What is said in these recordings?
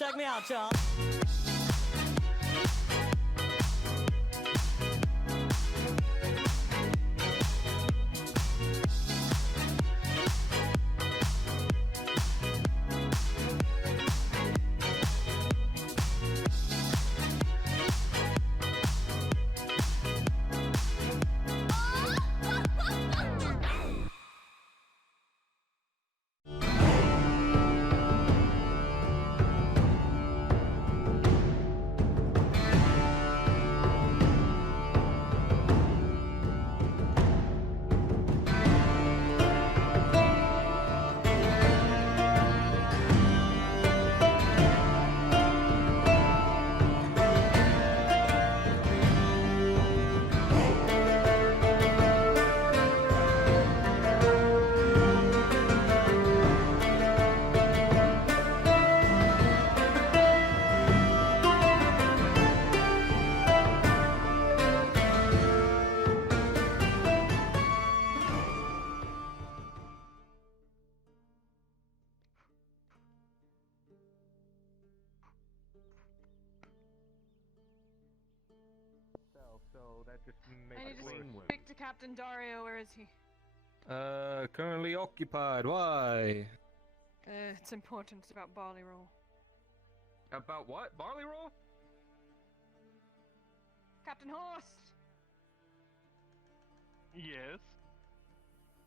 Check me out, y'all. So that just makes I need it to worse. speak to Captain Dario. Where is he? Currently occupied. Why? It's important. It's about barley roll. About what? Barley roll? Captain Horst! Yes.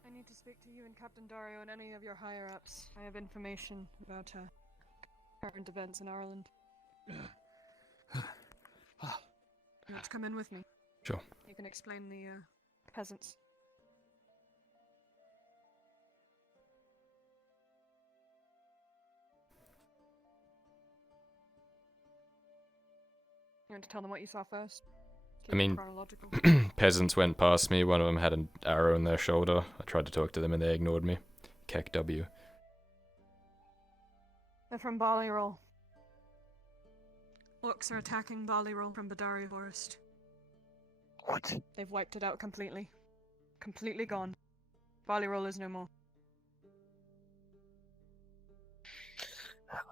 I need to speak to you and Captain Dario and any of your higher-ups. I have information about current events in Ireland. You want to come in with me? Sure. You can explain the peasants. You want to tell them what you saw first? I mean, chronological. peasants went past me. One of them had an arrow in their shoulder. I tried to talk to them and they ignored me. Keck W. They're from Barley Roll. Orcs are attacking Barley Roll from Badari Forest. What? They've wiped it out completely. Completely gone. Barley Roll is no more.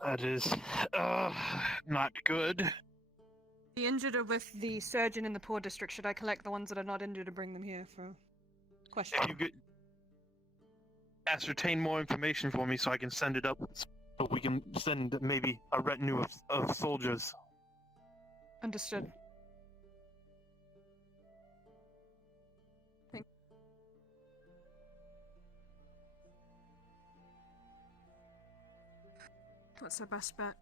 That is, not good. The injured are with the surgeon in the poor district. Should I collect the ones that are not injured and bring them here for question? If you could ascertain more information for me so I can send it up, so we can send maybe a retinue of soldiers. Understood. What's our best bet?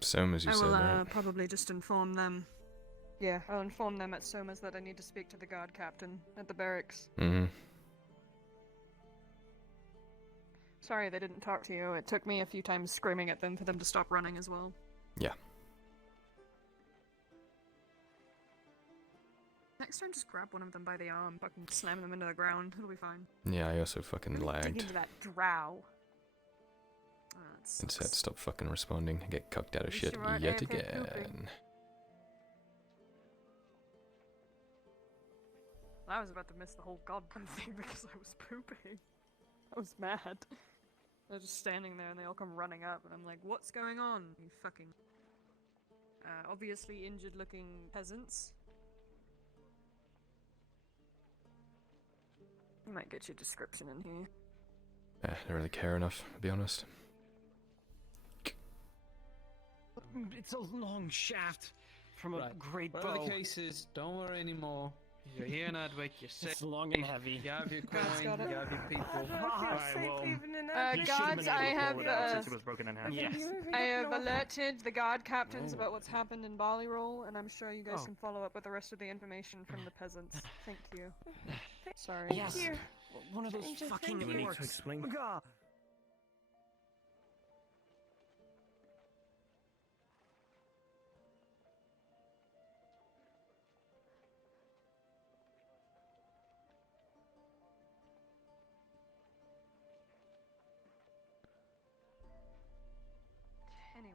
Same as you I said, will right? probably just inform them. Yeah, I'll inform them at Soma's that I need to speak to the guard captain at the barracks. Mm-hmm. Sorry they didn't talk to you. It took me a few times screaming at them for them to stop running as well. Yeah. Next time, just grab one of them by the arm, fucking slam them into the ground. It'll be fine. Yeah, I also fucking Dig lagged. into that drow. Oh, that And said sucks. stop fucking responding and get cucked out of At least shit you weren't yet AFK again. pooping. I was about to miss the whole goddamn thing because I was pooping. I was mad. They're just standing there and they all come running up and I'm like, what's going on? You fucking... obviously injured looking peasants. I might get your description in here. I don't really care enough, to be honest. It's a long shaft from a Right. great Whatever bow. the case is, don't worry anymore. You're here in Adwick, you're safe. It's long and heavy. You have your Guys, coin, got it. you have your people. Alright, well, You should've been Guards, I able to have, pull it out since it was broken in half. Yes. I have alerted the guard captains Oh. about what's happened in Barley Roll, and I'm sure you guys Oh. can follow up with the rest of the information from the peasants. Thank you. Sorry. Yes. One of those fucking Do we need to orcs. explain? Gah. Anyway.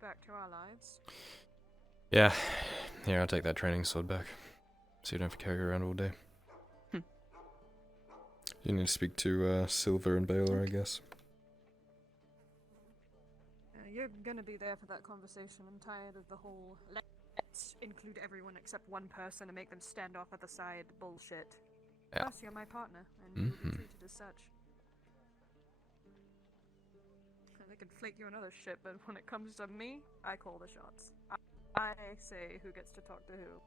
Back to our lives. Yeah. Here, I'll take that training sword back. So you don't have to carry it around all day. You need to speak to Silver and Baylor, I guess. we're gonna be there for that conversation. I'm tired of the whole let's include everyone except one person and make them stand off at the side bullshit. Yeah. Plus, you're my partner, and you will be treated as such. And they can flake you and other shit, but when it comes to me, I call the shots. I say who gets to talk to who.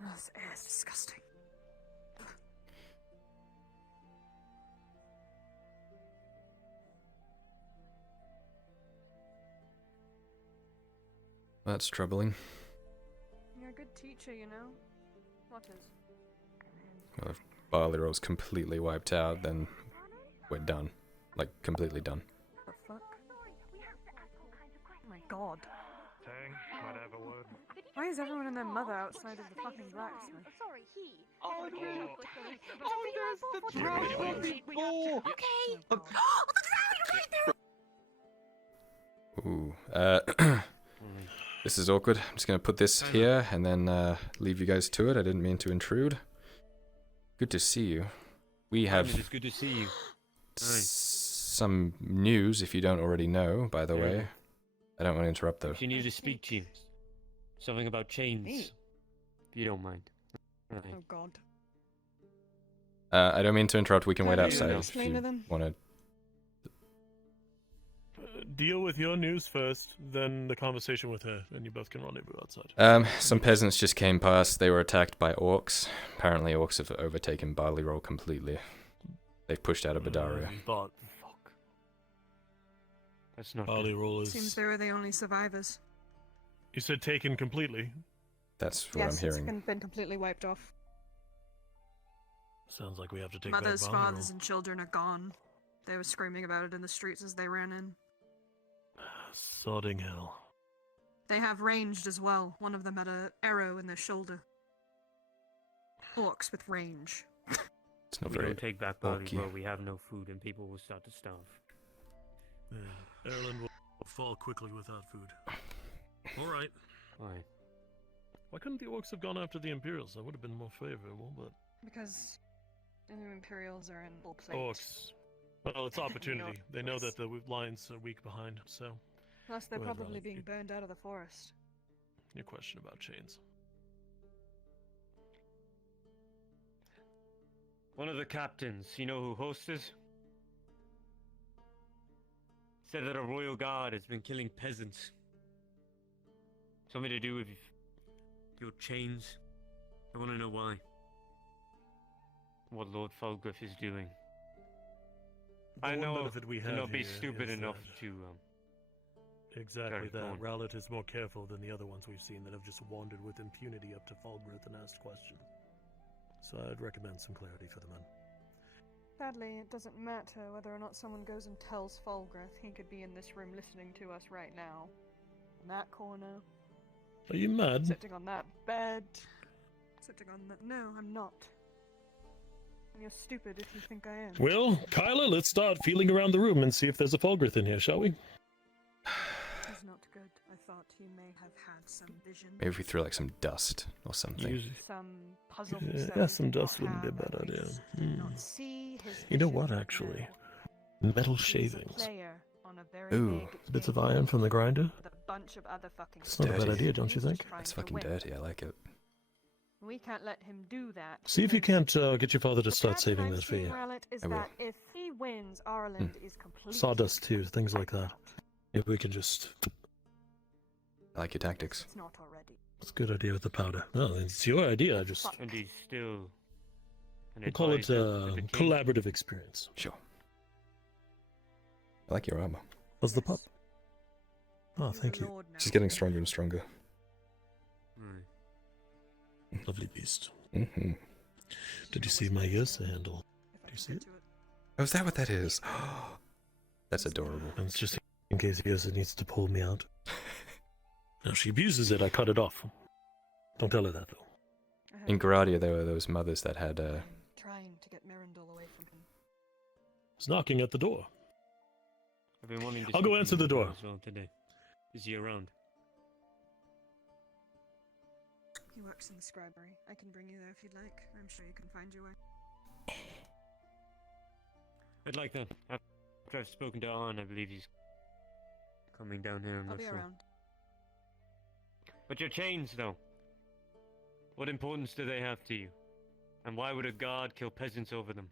This air is disgusting. That's troubling. You're a good teacher, you know? What is? Well, if Barley Roll's completely wiped out, then we're done. Like, completely done. The fuck? Oh my god. Dang, might have a word. Why is everyone and their mother outside of the fucking blacksmith? Sorry, he. Oh, no. Oh, there's the Drow before. Okay. Oh, God. Ooh, this is awkward. I'm just gonna put this here and then leave you guys to it. I didn't mean to intrude. Good to see you. We have It's good to see you. some news, if you don't already know, by the way. I don't want to interrupt though. She needed to speak to you. Something about chains. Me? If you don't mind. Right. Oh god. I don't mean to interrupt. We can wait Can you outside if explain to you them? want to. Deal with your news first, then the conversation with her, and you both can rendezvous outside. Some peasants just came past. They were attacked by orcs. Apparently, orcs have overtaken Barley Roll completely. They've pushed out of Badaria. But Fuck. That's not Barley good. Roll is... Seems they were the only survivors. You said taken completely? That's what I'm hearing. Been completely wiped off. Sounds like we have to take Mothers, back Barley fathers, and children are gone. They were screaming about it in the streets as they ran in. Sodding hell. They have ranged as well. One of them had an arrow in their shoulder. Orcs with range. It's not We very don't take back Barley orky. Roll, we have no food and people will start to starve. Yeah, Ireland will fall quickly without food. Alright. Alright. Why couldn't the orcs have gone after the Imperials? That would have been more favorable, but... Because the new Imperials are in full plate. Orcs. Well, it's opportunity. They know that the Lions are weak behind, so... Plus, they're Go ahead, probably Riley. being burned out of the forest. Your question about chains. One of the captains, you know who Host is? Said that a royal guard has been killing peasants. Something to do with your chains. I want to know why. What Lord Falgriff is doing. I The one know benefit we to have not be here stupid is enough that- to Exactly Go on. that. Rowlet is more careful than the other ones we've seen that have just wandered with impunity up to Falgrith and asked questions. So I'd recommend some clarity for the men. Sadly, it doesn't matter whether or not someone goes and tells Falgrith. He could be in this room listening to us right now. In that corner. Are you mad? Sitting on that bed. Sitting on that. No, I'm not. And you're stupid if you think I am. Well, Kyler, let's start feeling around the room and see if there's a Falgrith in here, shall we? It's not good. I thought you may have had some vision. Maybe if we threw like some dust or something. Some puzzles. Yeah, that we some did not dust wouldn't be a have, bad at idea. least Hmm. not see his You know vision what, right actually? now. Metal He's a shavings. player on a very Ooh. big Bits of game iron from the grinder. with a bunch of other fucking It's not a bad Dirty. idea, don't you He's just think? trying It's to fucking win. dirty. I like it. We can't let him do that. See if you because can't get your father to the start pattern saving I'm that for seeing, you. Rowlet, is I will. that if he wins, Ireland is completely Sawdust too, things like that. If we can just... I like your tactics. It's not already. It's a good idea with the powder. No, it's your idea, I just... Fuck. And he's still an We'll call it advisor to the king. collaborative experience. Sure. I like your armor. How's the Yes. pup? Oh, He's a thank you. lord now. She's getting stronger and stronger. Right. Lovely beast. Mm-hmm. Did you see my ears to handle? If I Do you can see get it? to it. Oh, is that what that is? That's adorable. And it's just in case Yosa needs to pull me out. Now she abuses it, I cut it off. Don't tell her that though. I heard In you Garadia, there were those mothers that had trying to get Merindal away from him. He's knocking at the door. I've been wanting to I'll speak go to answer you the door. as well today. Is he around? He works in the scribery. I can bring you there if you'd like. I'm sure you can find your way. I'd like that. After I've spoken to Arn, I believe he's coming down here. I'm I'll not be sure. around. But your chains, though. What importance do they have to you? And why would a guard kill peasants over them?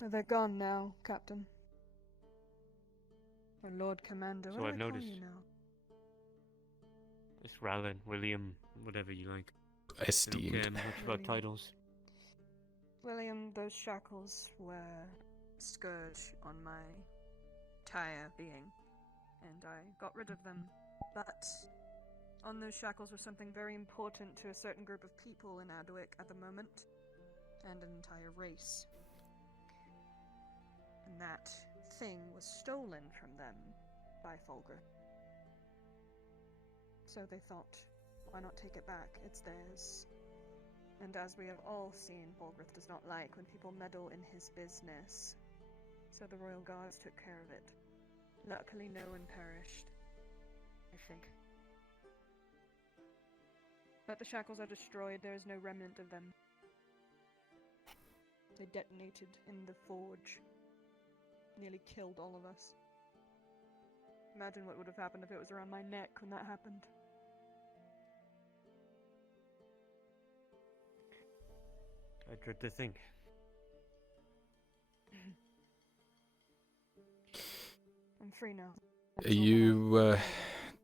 Oh, they're gone now, Captain. Or Lord Commander. So What do I've I call noticed. you now? It's Rallan, William, whatever you like. I don't Esteemed. care much about William. titles. William, those shackles were a scourge on my entire being, and I got rid of them. But on those shackles was something very important to a certain group of people in Adwick at the moment, and an entire race. And that thing was stolen from them by Fulgur. So they thought, why not take it back? It's theirs. And as we have all seen, Fulgur does not like when people meddle in his business. So the royal guards took care of it. Luckily no one perished, I think. But the shackles are destroyed, there is no remnant of them. They detonated in the forge. Nearly killed all of us. Imagine what would have happened if it was around my neck when that happened. I dread to think. I'm free now. Are you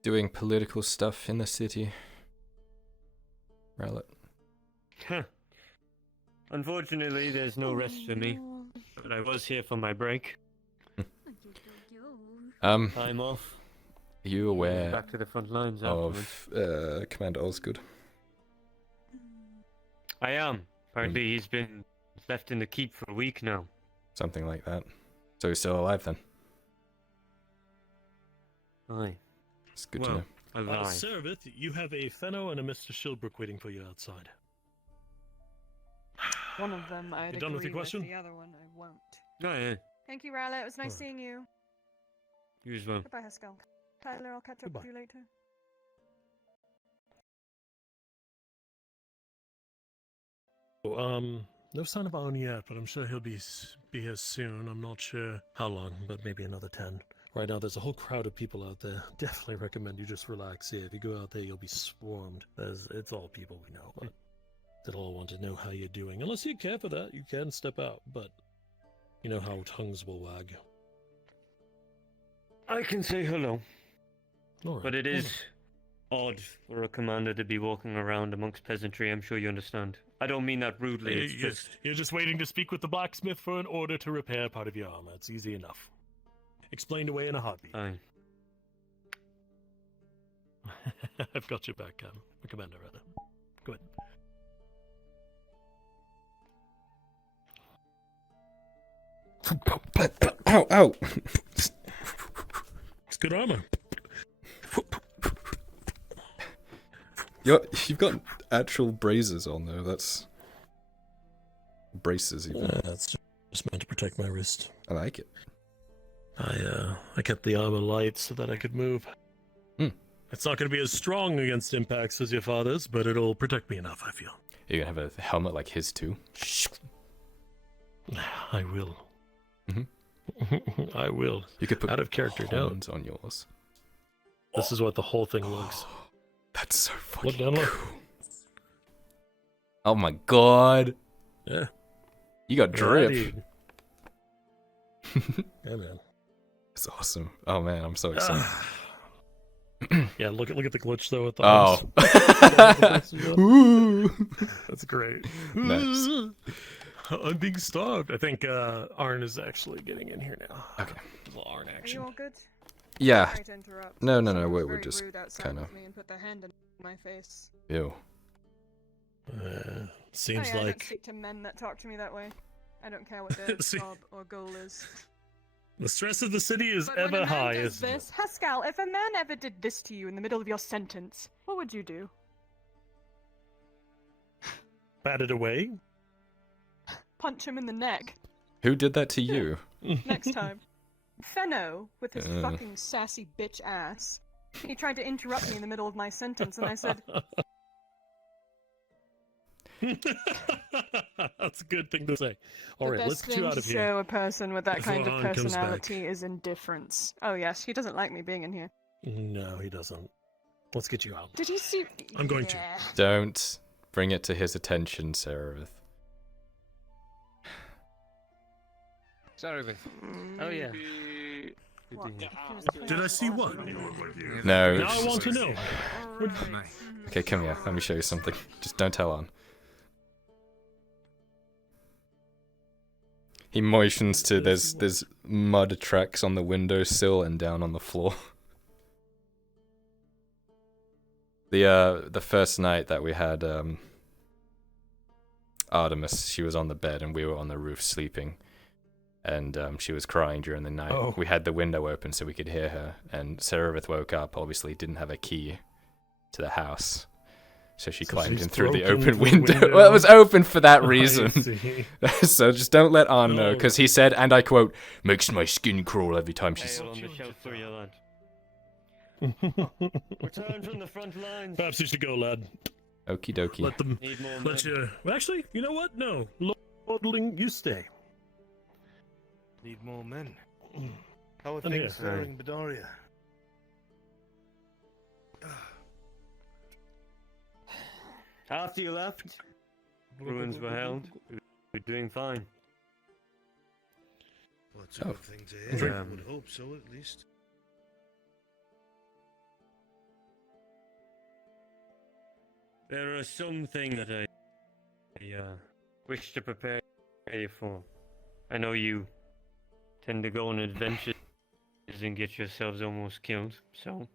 doing political stuff in the city, Rowlet? Unfortunately, there's no rest for me. But I was here for my break. Time off. Are you aware Back to the front lines afterwards. of Commander Osgood? I am. Apparently, he's been left in the keep for a week now. Something like that. So he's still alive then? Aye. It's good to know. Alive. Cerebith, you have a Fenno and a Mr. Shilbrook waiting for you outside. One of them I'd You done with agree your question? the other one I won't. Oh, yeah. Thank you, Rowlet. It was nice Alright. seeing you. You as well. Goodbye, Haskell. Tyler, I'll catch up Goodbye. with you later. No sign of Arn yet, but I'm sure he'll be here soon. I'm not sure how long, but maybe another 10. Right now, there's a whole crowd of people out there. Definitely recommend you just relax here. If you go out there, you'll be swarmed. It's all people we know, but they'll all want to know how you're doing. Unless you care for that, you can step out, but you know how tongues will wag. I can say hello. Alright, But it is odd for a commander to be walking around amongst peasantry. I'm sure you understand. I don't mean that rudely. It's just... You're just waiting to speak with the blacksmith for an order to repair part of your armor. It's easy enough. Explained away in a heartbeat. Aye. I've got your back, Commander, rather. Go ahead. Ow, ow! It's good armor. You've got actual braces on though, that's... Braces even. That's just meant to protect my wrist. I like it. I kept the armor light so that I could move. It's not going to be as strong against impacts as your father's, but it'll protect me enough, I feel. You're gonna have a helmet like his too? I will. Mhm. I will. You could put Out of character, no. horns on yours. This is what the whole thing looks. That's so Look fucking down, look. cool. Oh my god. Yeah. You got drip. dude. Yeah, man. It's awesome. Oh man, I'm so excited. Yeah, look at the glitch though with the Oh. arms. Ooh. That's great. Nice. I'm being starved. I think Arn is actually getting in here now. Okay. A little Arn Are you action. all good? Yeah. Sorry to interrupt. No, Someone was we're very just rude outside kinda- with me and put their hand in my face. Ew. Seems I don't like speak to men that talk to me that way. I don't care what their See- job or goal is. the stress of the city is But when ever a man high. does Isn't this, Haskell, if a man ever did this to you in the middle of your sentence, what would you do? Batted away. Punch him in the neck. Who did that to you? Next time. Fenno, with his Uh. fucking sassy bitch ass. He tried to interrupt me in the middle of my sentence, and I said, That's a good thing to say. All The right, let's best get you thing out to of here. show a person with that before kind of Han comes back. personality is indifference. Oh yes, he doesn't like me being in here. No, he doesn't. Let's get you out. Did he see? I'm going to. Yeah. Don't bring it to his attention, Seraph. Sorry, Oh yeah. What? Did I see what? No. Now I want to know. Okay, come here. Let me show you something. Just don't tell on. He motions to there's mud tracks on the windowsill and down on the floor. The first night that we had Artemis, she was on the bed and we were on the roof sleeping. And she was crying during the night. Oh. We had the window open so we could hear her. And Seraph woke up, obviously didn't have a key to the house. So she climbed she's in through the broken open the window. window. Well, it was open for that I reason. see. So just don't let Arn know, No. because he said, and I quote, makes my skin crawl every time she's... Hail on the shelf for you, lad. Return from the front lines. Perhaps you should go, lad. Okie dokie. Let them. Need more Let men. you. Well, actually, you know what? No, Lord Ling, you stay. Need more men. How are I'm things here. there in Bedaria? After you left, ruins were held. We're doing fine. Well, it's a good thing to hear. Drink. I would hope so, at least. There are some things that I wish to prepare you for. I know you tend to go on adventures and get yourselves almost killed, so...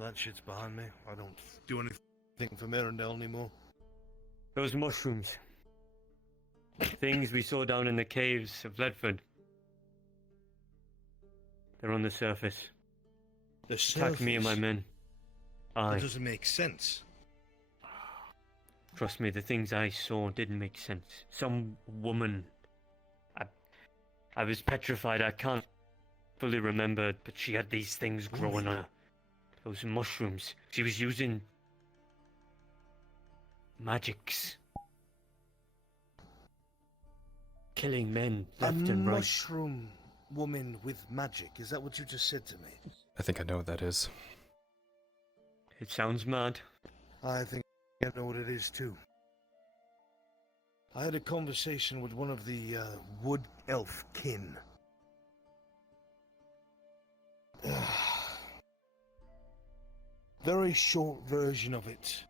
That shit's behind me. I don't do anything for Mirandel anymore. Those mushrooms. Things we saw down in the caves of Ledford. They're on the surface. The Attack me and my surface? men. That Aye. doesn't make sense. Trust me, the things I saw didn't make sense. Some woman. I was petrified. I can't fully remember, but she had these things growing on her. Those mushrooms. She was using magics. Killing men left a and right. mushroom woman with magic. Is that what you just said to me? I think I know what that is. It sounds mad. I think I know what it is too. I had a conversation with one of the wood elf kin. Very short version of it.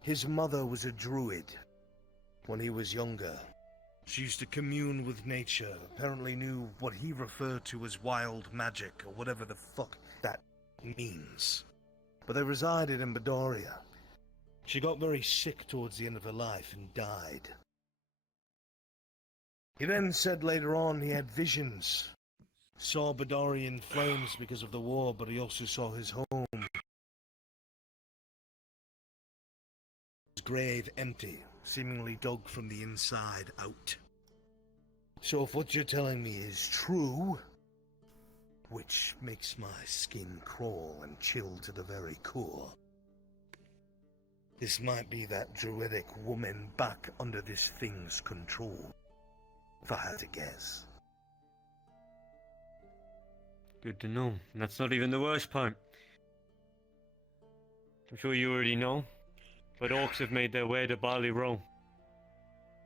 His mother was a druid when he was younger. She used to commune with nature, apparently knew what he referred to as wild magic, or whatever the fuck that means. But they resided in Bedaria. She got very sick towards the end of her life and died. He then said later on he had visions. Saw Bedaria in flames because of the war, but he also saw his home. His grave empty, seemingly dug from the inside out. So if what you're telling me is true, which makes my skin crawl and chill to the very core, this might be that druidic woman back under this thing's control, if I had to guess. Good to know. And that's not even the worst part. I'm sure you already know, but orcs have made their way to Barley Row.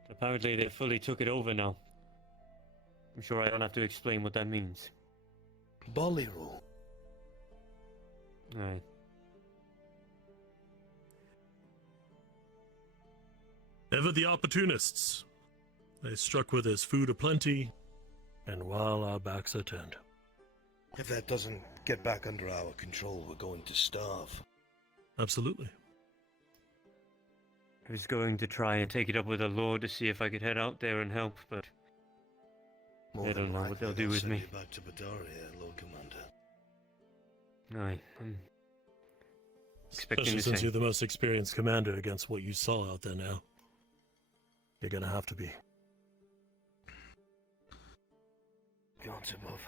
Apparently they fully took it over now. I'm sure I don't have to explain what that means. Bollyroll. Aye. Ever the opportunists. They struck with his food aplenty, and while our backs are turned. If that doesn't get back under our control, we're going to starve. Absolutely. I was going to try and take it up with the Lord to see if I could head out there and help, but More I than don't know what likely, they'll do with send me. you back to Bedaria, Lord Commander. aye, I'm expecting Especially the since same. you're the most experienced commander against what you saw out there now. You're gonna have to be. Gods above.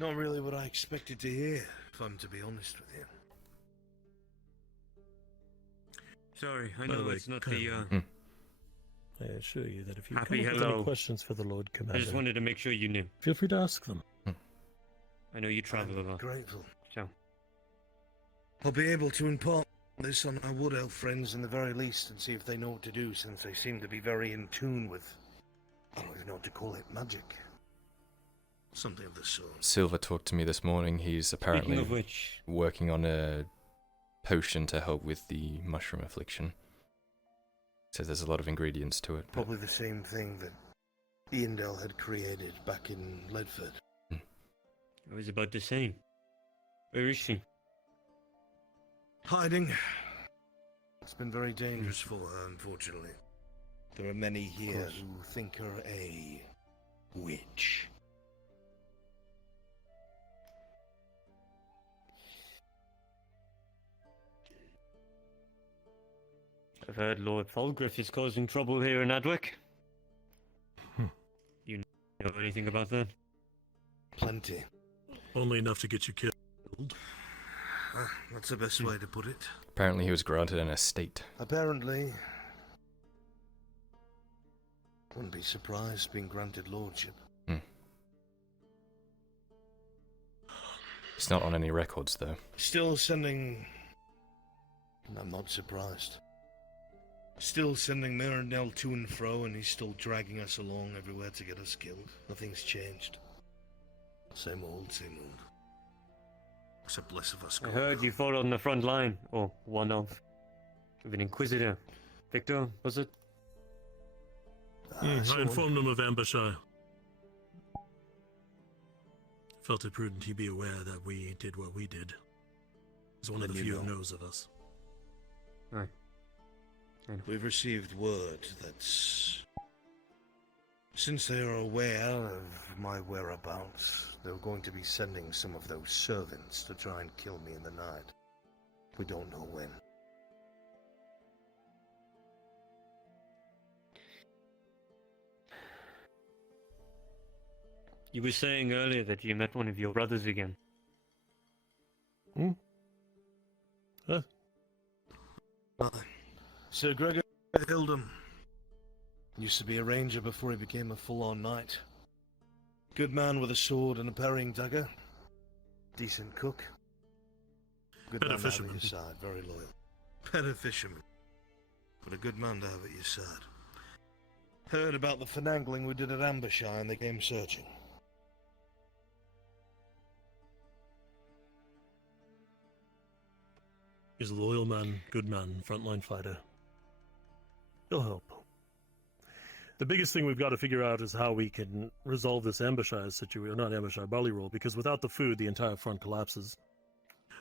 Not really what I expected to hear, if I'm to be honest with you. Sorry, I By the know way, it's not Kyler, the, I assure you that if you Happy come up with any hello. questions for the Lord I Commander, just wanted to make sure you knew. feel free to ask them. I know you travel a I'm lot, grateful. so... I'll be able to impart this on our Wood Elf friends in the very least and see if they know what to do, since they seem to be very in tune with, I don't even know what to call it, magic. Something of the sort. Silver talked to me this morning. He's Speaking apparently of which, working on a potion to help with the mushroom affliction. Says there's a lot of ingredients to it. But Probably the same thing that Iandel had created back in Ledford. I was about to say, where is she? Hiding. It's been very dangerous for her, unfortunately. There are many here who think her a witch. I've heard Lord Falgriff is causing trouble here in Adwick. Hmm. You know anything about that? Plenty. Only enough to get you killed. That's the best way to put it. apparently he was granted an estate. Apparently. Wouldn't be surprised being granted lordship. It's not on any records, though. Still sending... I'm not surprised. Still sending Mirandel to and fro, and he's still dragging us along everywhere to get us killed. Nothing's changed. Same old, same old. Except less of us. I heard you fought on the front line, or one of, with an Inquisitor. Victor, was it? I informed him of Ambershire. Felt it prudent he be aware that we did what we did. He's one of the Then you few who know. knows of us. Right. We've received word that since they are aware of my whereabouts, they're going to be sending some of those servants to try and kill me in the night. We don't know when. You were saying earlier that you met one of your brothers again. Sir Gregor Hildum used to be a ranger before he became a full-on knight. Good man with a sword and a parrying dagger. Decent cook. Good Better man to have fisherman. at your side, very loyal. Better fisherman. But a good man to have at your side. Heard about the finagling we did at Ambershire and they came searching. He's a loyal man, good man, frontline fighter. He'll help. The biggest thing we've got to figure out is how we can resolve this Ambershire situation, not Ambershire, Barley Roll, because without the food, the entire front collapses.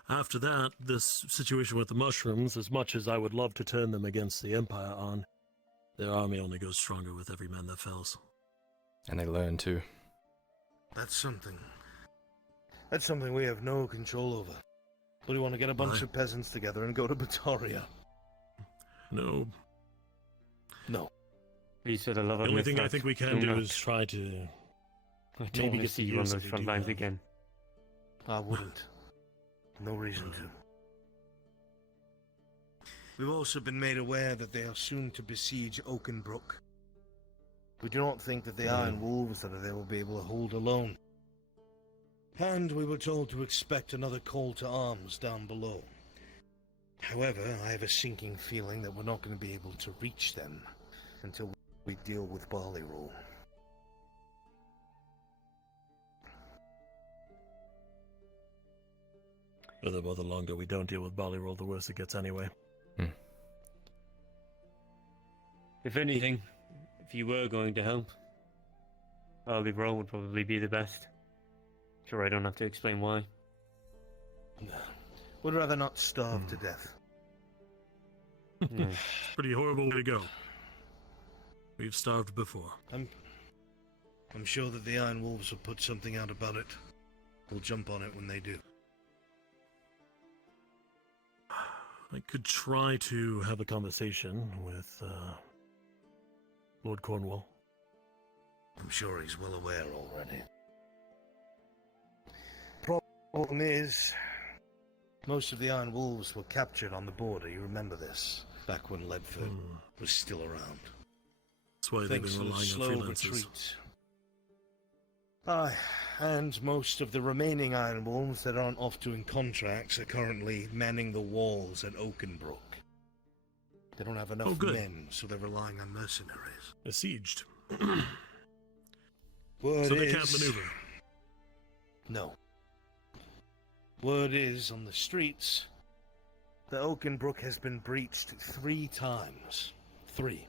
After that, this situation with the mushrooms, as much as I would love to turn them against the Empire on, their army only goes stronger with every man that falls. And they learn too. That's something. That's something we have no control over. But we want to get a bunch Why? of peasants together and go to Bataria. No, No. Please, for the love the of only thing I Mithras, think we can do not. is try to... I don't maybe want to get see the you on use those if we front do lines have- again. I wouldn't. No reason to. We've also been made aware that they are soon to besiege Oakenbrook. We do not think that the Iron Wolves that are there will be able to hold alone. And we were told to expect another call to arms down below. However, I have a sinking feeling that we're not going to be able to reach them until we deal with Barley Roll. The longer we don't deal with Barley Roll, the worse it gets anyway. If anything, if you were going to help, Barley Roll would probably be the best. Sure, I don't have to explain why. Would rather not starve to death. Yeah. Pretty horrible way to go. We've starved before. I'm sure that the Iron Wolves will put something out about it. We'll jump on it when they do. I could try to have a conversation with Lord Cornwall. I'm sure he's well aware already. Problem is, most of the Iron Wolves were captured on the border, you remember this. back when Ledford was still around. That's why they've Thanks been to the relying slow on freelancers. retreat. Aye, and most of the remaining Iron Wolves that aren't off doing contracts are currently manning the walls at Oakenbrook. They don't have enough good. men, so they're relying on mercenaries. Besieged. Word So they is... can't maneuver. No. Word is, on the streets, that Oakenbrook has been breached 3 times. 3.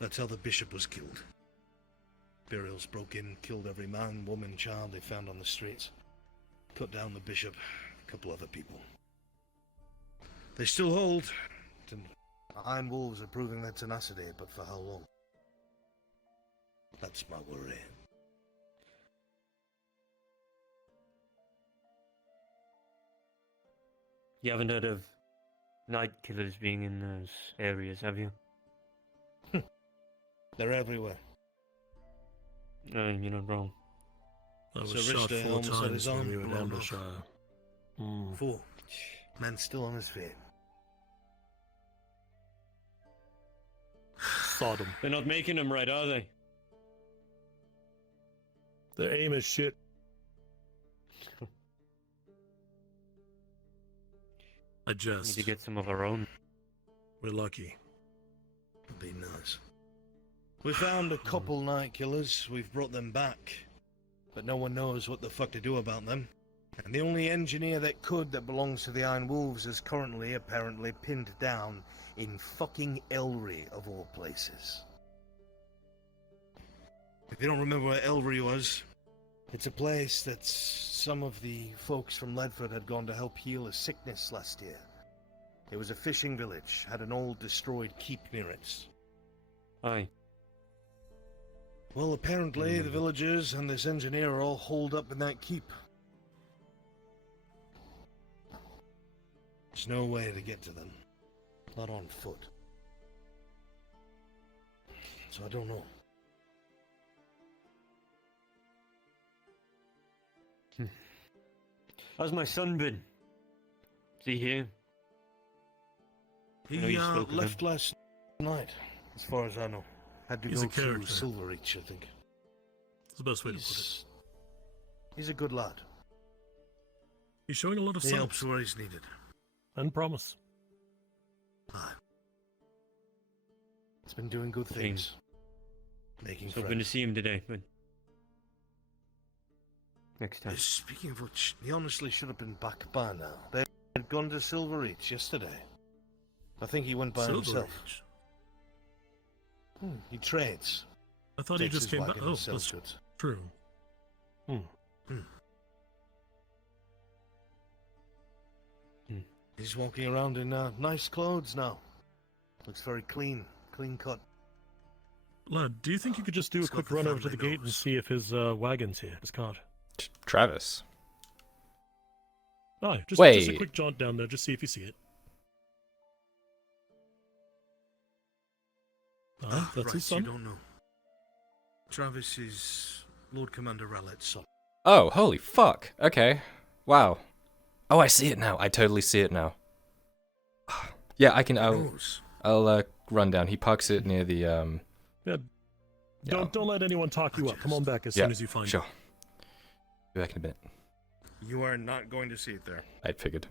That's how the bishop was killed. Burials broke in, killed every man, woman, child they found on the streets. Cut down the bishop, a couple other people. They still hold. And Iron Wolves are proving their tenacity, but for how long? That's my worry. You haven't heard of night killers being in those areas, have you? They're everywhere. You're not wrong. I was So shot Richter 4 almost had times his when arm we were blown down off. Shire. 4. Man still on his feet. Sodom. They're not making them right, are they? Their aim is shit. I Need just. to get some of our own. We're lucky. Would be nice. We found a couple night killers. We've brought them back. But no one knows what the fuck to do about them. And the only engineer that could that belongs to the Iron Wolves is currently apparently pinned down in fucking Elry of all places. If you don't remember where Elry was, it's a place that some of the folks from Ledford had gone to help heal a sickness last year. It was a fishing village, had an old destroyed keep near it. Aye. Well, apparently the villagers and this engineer are all holed up in that keep. There's no way to get to them. Not on foot. So I don't know. How's my son been? Is he here? I know He you spoke with left him. last night, as far as I know. Had to He's go a through character. Silverreach, I think. That's the best way to put it. He's a good lad. He's showing a lot of He sense helps where he's needed. and promise. Aye. He's been doing good things. Making So hoping to friends. see him today, but next time. Speaking of which, he honestly should have been back by now. They had gone to Silverreach yesterday. I think he went by himself. Silverreach. He trades. I thought he Takes just his came back. wagon Oh, and sells that's goods. true. He's walking around in nice clothes now. Looks very clean cut. Lad, do you think you could just do a He's got quick the run over to the family gate and nose. see if his wagon's here, his cart? Travis. Oh, just a Wait. quick jaunt down there, just see if you see it. That's his son. You don't know. Travis is Lord Commander Rallet's son. Oh, holy fuck. Okay. Wow. Oh, I see it now. I totally see it now. Yeah, I can. I'll run down. He parks it near the Yeah. Don't let anyone talk you up. Come on back as Yeah, soon as you find sure. it. Be back in a minute. You are not going to see it there. I figured.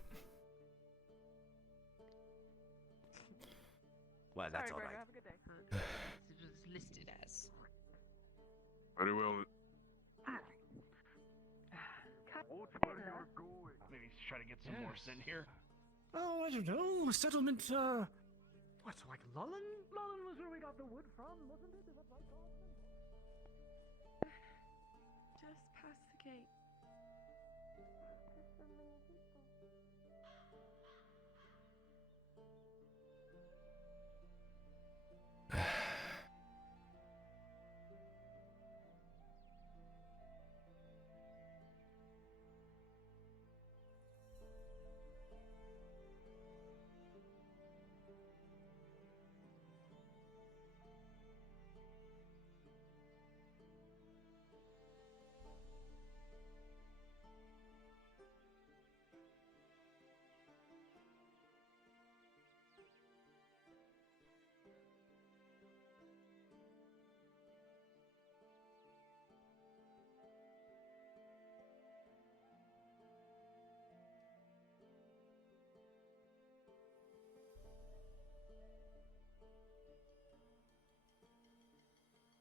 Well, that's Sorry, alright. Have a good day. It was listed as. Very well. Maybe try to get some more in here. Oh, I don't know. Settlement, what, like Lullen? Lullen was where we got the wood from, wasn't it? Is that right, Just past the gate.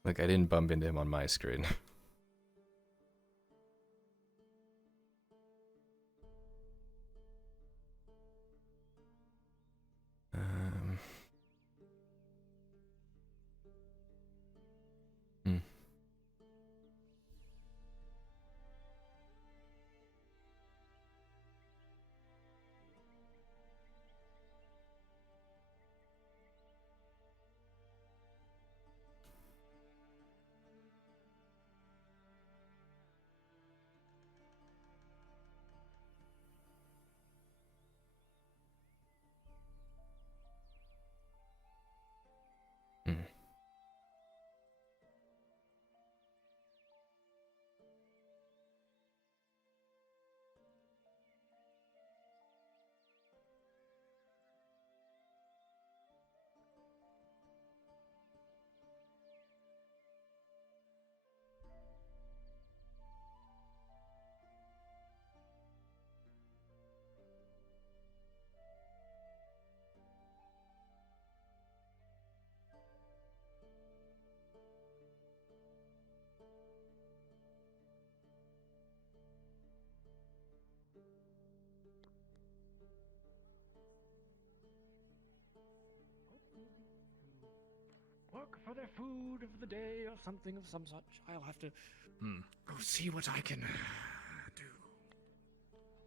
Look, I didn't bump into him on my screen. Hmm. Hmm. Work for their food of the day or something of some such. I'll have to go see what I can do.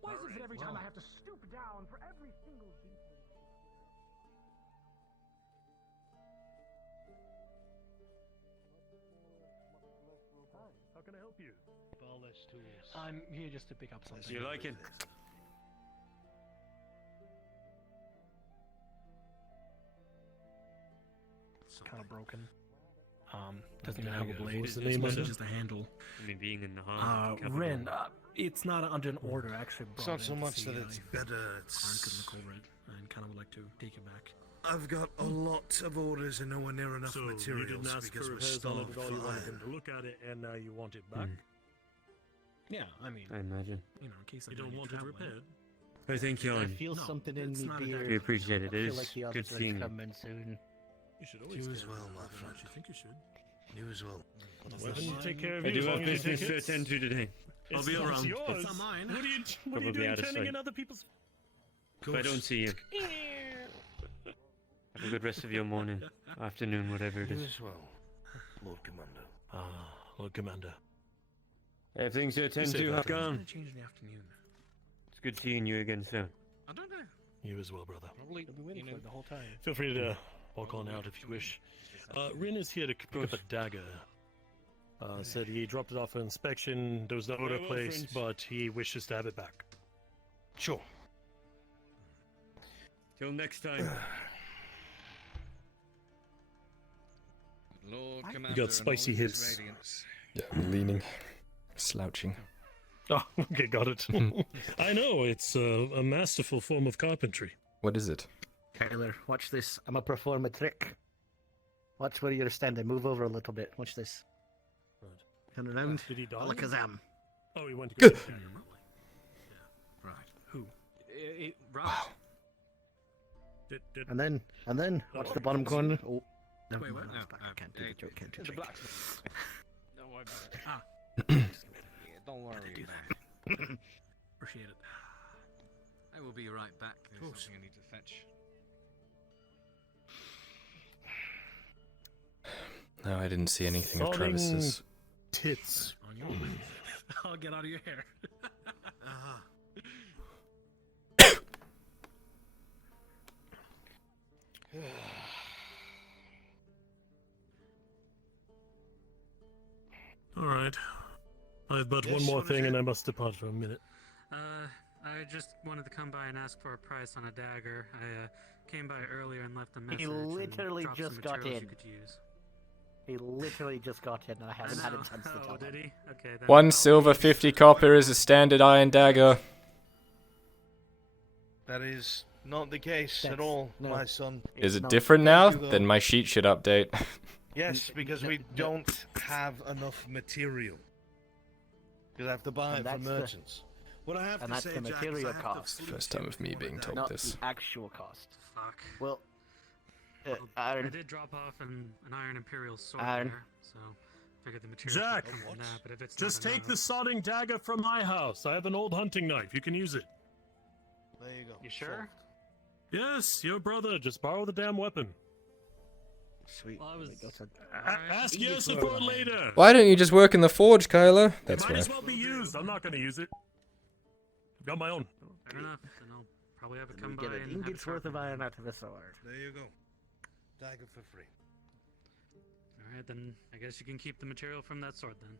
Why is it that every time I have to stoop down for every single detail? Hi, how can I help you? Ballast tools. I'm here just to pick up something. Do you like it? It's kind of broken. Doesn't Okay, have a blade. what's the It's name of mostly it? just a handle. I mean, being in the heart. Ren, it's not under an order. I actually It's brought not it so in to much see that it. it's I better, couldn't it's... look over it and kind of would like to take it back. I've got a lot of orders and nowhere near enough So you materials didn't ask because for we're repairs on it starved at all. You for wanted iron. him to look at it, and now you want it back. Yeah, I mean, I imagine. you know, in case I You do don't need want it traveling. repaired. I think I you're. feel No, something in it's me, not a beard. We appreciate it. I It feel is like the good others are seeing you. coming soon. You should always You get as well, my repaired. friend. You think you should? You as well. Well, then you take care of I you. do as have long as you business take to it. attend to today. It's I'll be not around. yours. It's not mine. What are you Probably doing out of tending sight. in other people's... If I don't see you, have a good rest of your morning, afternoon, whatever it You is. as well, Lord Commander. Ah, Lord Commander. I have things to attend say to. that, Have I'm gone. gonna change in the afternoon. It's good seeing you again, sir. I don't know. You as well, brother. Probably I've been waiting for it the whole time. Feel free to walk on out if you wish. Rin is here to pick up a dagger. Said he dropped it off for inspection. There was no order well, placed, friends. but he wishes to have it back. Sure. Till next time. Lord You Commander got and spicy all his hits. radiance. Yeah, I'm leaning, slouching. Oh, okay, got it. I know, it's a masterful form of carpentry. What is it? Kyler, watch this. I'm gonna perform a trick. Watch where you're standing. Move over a little bit. Watch this. Right. Turn around. Did he die? Alakazam. Oh, he went to go. Yeah, right. Who? Wow. Did, And then, watch the bottom corner. Oh, never Wait, what? mind, that's back. I can't do the joke. Can't do the joke. Don't worry about it. Ah. Yeah, don't worry. Do about that. Appreciate it. I will be right back. There's course. something I need to fetch. No, I didn't see anything of Falling Travis's. tits. On your way. I'll get out of your hair. Uh-huh. All right. I have but Yes, one more what is thing, it? and I must depart for a minute. I just wanted to come by and ask for a price on a dagger. I came by earlier and left a message. He and literally dropped some just got materials in. You could use. He literally just got in, and I haven't had a chance to Oh, tell did him. he? Okay. Then 1 I'll silver, leave. 50 copper is a standard iron dagger. That is not the case at That's- all, no. my son. Is it not- different now? you, though. Then my sheet should update. Yes, because we don't have enough material. Because I have to buy And it that's from the- merchants. What I have and to that's say, the Jack, is material I have to cost. fleece First time you of me for being that. told Not this. the actual cost. Fuck. Well, I did drop off an Iron Imperial sword Aaron. there, so figured the material Jack, could come from that, but if it's just not take the enough- sodding dagger from my house. I have an old hunting knife. You can use it. There you go. You sure? Yes, your brother. Just borrow the damn weapon. Sweet. Well, I was... Ask Easy Yosef for for it him. later. Why don't you just work in the forge, Kyler? It That's might right. as well be used. I'm not going to use it. I've got my own. Fair enough, then I'll probably have it We come by get an and have it ingot's worth of sharpened. iron out of a sword. There you go. Dagger for free. Alright, then I guess you can keep the material from that sword then.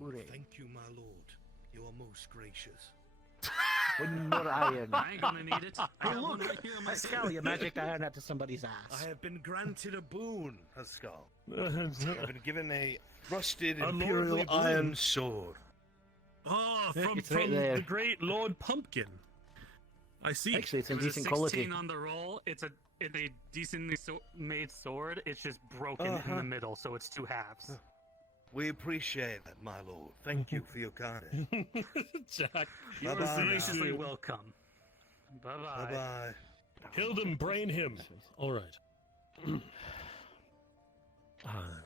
Oh, Hooray. thank you, my lord. You are most gracious. One more iron. I ain't gonna need it. I Oh, got one look, right here in my Pascal, you magicked iron out to somebody's ass. I have been granted a boon, Pascal. Oh, I've been given a rusted A imperial lordly boon. iron sword. from, It's right from there. the great Lord Pumpkin. I see. Actually, it's It in was a decent 16 quality. on the roll. It's a decently made sword. It's just broken in Uh-huh. the middle, so it's 2 halves. We appreciate that, my lord. Thank you for your kindness. Jack, You are Bye-bye now. graciously welcome. Bye bye. Bye-bye. killed him, brain him. All right.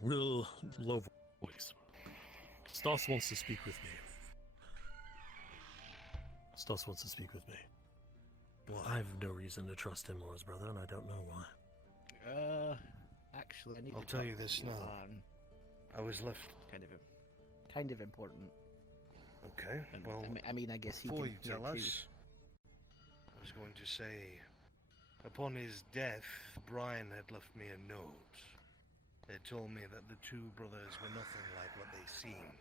Real low voice. Stas wants to speak with me. Stas wants to speak with me. Why? I have no reason to trust him or his brother, and I don't know why. Actually, I need I'll to tell talk you to this now. on I was left. kind of important. Okay, And well, I mean, I guess he before can you hear tell too. us, I was going to say, upon his death, Brian had left me a note. It told me that the 2 brothers were nothing like what they seemed,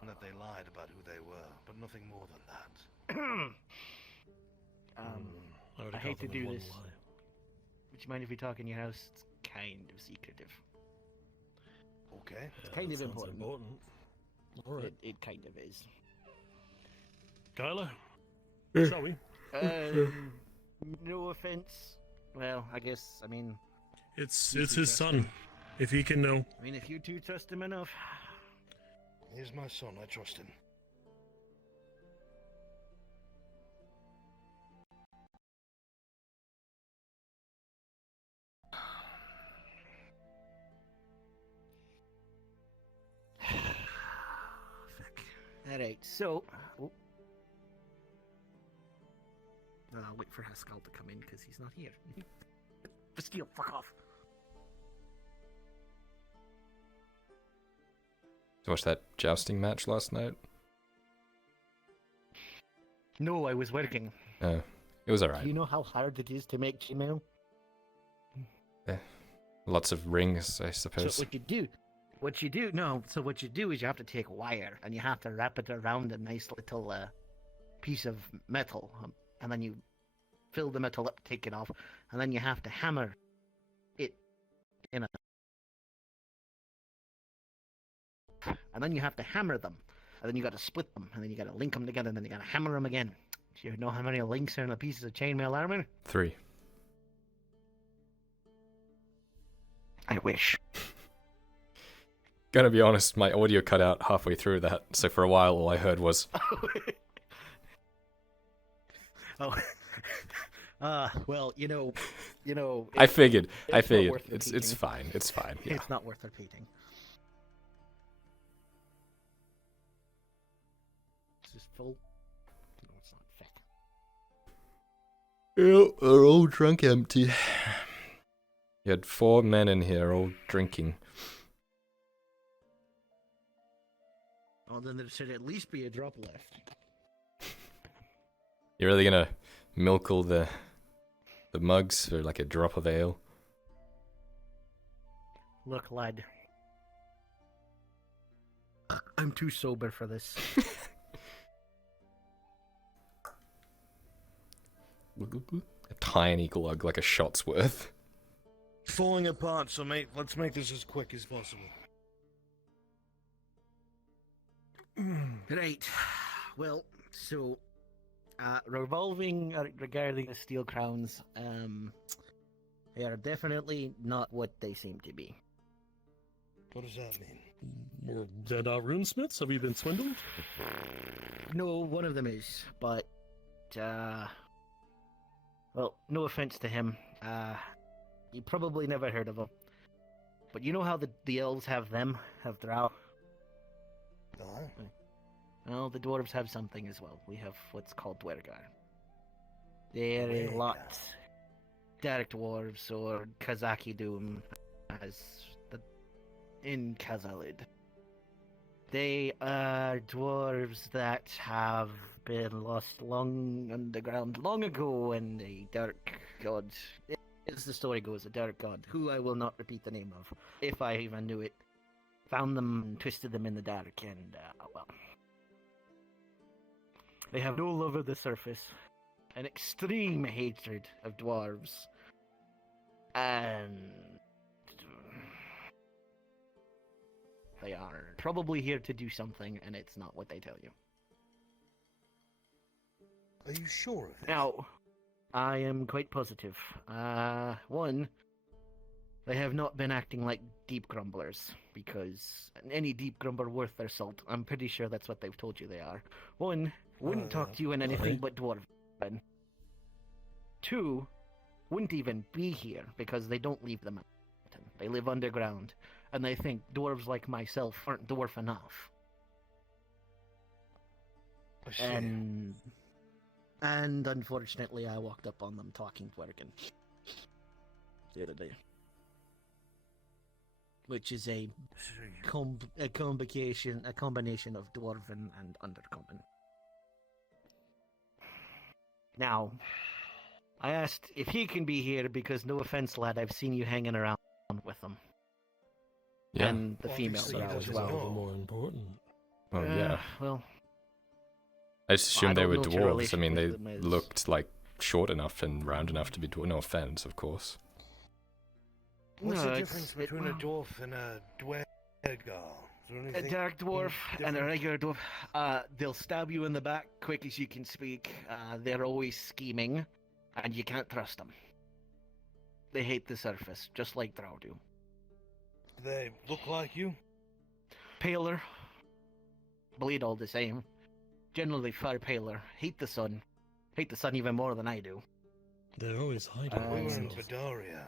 and that they lied about who they were, but nothing more than that. would I have hate caught to them in do one this. lie. Would you mind if we talk in your house? It's kind of secretive. Okay. It's kind that of sounds important. All right, It kind of is. Kyler, shall we? No offense. Well, I guess. I mean, It's You it's two his trust son. him? If he can know. I mean, if you 2 trust him enough. He's my son, I trust him. All right. So. Oh. I'll wait for Haskell to come in because he's not here. Steal, fuck off. Watched that jousting match last night. No, I was working. It was Do alright. you know how hard it is to make chainmail? Lots of rings, I So suppose. what you do, so what you do is you have to take wire and you have to wrap it around a nice little piece of metal, and then you fill the metal up, take it off, and then you have to hammer it in a, and then you have to hammer them, and then you got to split them, and then you got to link them together, and then you got to hammer them again. Do you know how many links are in a piece of chainmail armor? 3. I wish. Gonna be honest, my audio cut out halfway through that, so for a while all I heard was. Oh. Well, you know. I figured. I it's not figured. worth It's repeating. fine. It's fine. Yeah. It's not worth repeating. Is this full? No, it's not fit. Are all drunk empty. You had 4 men in here all drinking. Oh, then there should at least be a drop left. You're really gonna milk all the mugs for like a drop of ale? Look, lad. I'm too sober for this. A tiny glug, like a shot's worth. Falling apart, so mate, let's make this as quick as possible. Right. Well, so revolving regarding the steel crowns, they are definitely not what they seem to be. What does that mean? More dead runesmiths? Have you been swindled? No, one of them is, but well, no offense to him. You probably never heard of them. But you know how the elves have Drow? Oh. Well, the dwarves have something as well. We have what's called Duergar. They're a lot dark dwarves, or Kazaki Doom, in Kazalid. They are dwarves that have been lost long underground long ago, and a dark god, as the story goes, a dark god, who I will not repeat the name of, if I even knew it, found them and twisted them in the dark, and, well... They have no love of the surface, an extreme hatred of dwarves, and... They are probably here to do something, and it's not what they tell you. Are you sure of it? Now, I am quite positive. One, they have not been acting like deep grumblers, because any deep grumbler worth their salt, I'm pretty sure that's what they've told you they are. One, wouldn't talk to you in anything but Dwarven. Two, wouldn't even be here, because they don't leave the mountain. They live underground, and they think dwarves like myself aren't dwarf enough. And unfortunately, I walked up on them talking Dwergen the other day, which is a combination of Dwarven and Undercommon. Now, I asked if he can be here because, no offense, lad, I've seen you hanging around with them. Yeah. And the female Obviously, Drow he as doesn't well. know. More important. Well, yeah. Well, I just assumed they don't were know what your dwarves. I mean, they relationship with them is. looked like short enough and round enough to be dwarf. No offense, of course. What's No, the it's- difference between a dwarf and a Duergar? Is there a anything dark dwarf and a different? regular dwarf, they'll stab you in the back quick as you can speak. They're always scheming, and you can't trust them. They hate the surface, just like Drow do. They look like you? Paler. Bleed all the same. Generally far paler. Hate the sun. Hate the sun even more than I do. They're always hiding We were in themselves. Badaria.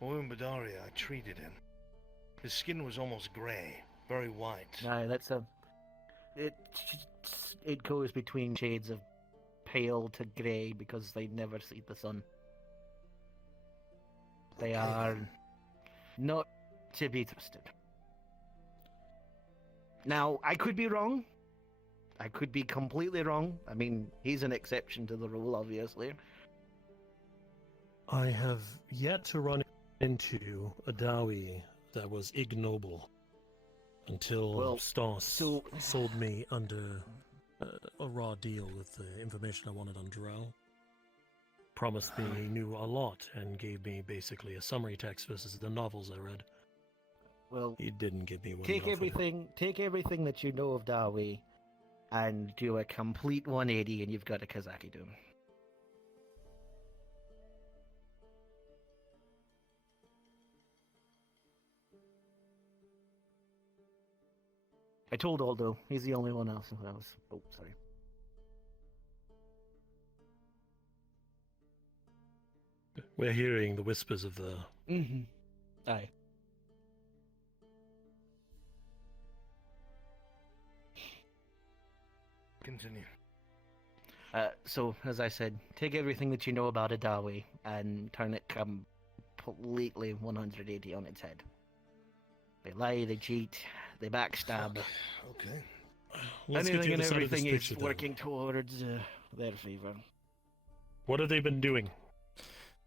When we were in Badaria, I treated him. His skin was almost grey, very white. No, that's a... It goes between shades of pale to grey because they never see the sun. They are not to be trusted. Now, I could be wrong. I could be completely wrong. I mean, he's an exception to the rule, obviously. I have yet to run into a Dowie that was ignoble until Well, Stas so- sold me under a raw deal with the information I wanted on Drow. Promised me he knew a lot and gave me basically a summary text versus the novels I read. Well, He didn't give me one. take everything that you know of Dawi and do a complete 180 and you've got a Kazaki Doom. I told Aldo, he's the only one else who knows. Oh, sorry. We're hearing the whispers of the... Mm-hmm. Aye. Continue. So, as I said, take everything that you know about Adawi and turn it completely 180 on its head. They lie, they cheat, they backstab. Okay. Let's get Anything the and other side of this everything is picture then. working towards their favor. What have they been doing?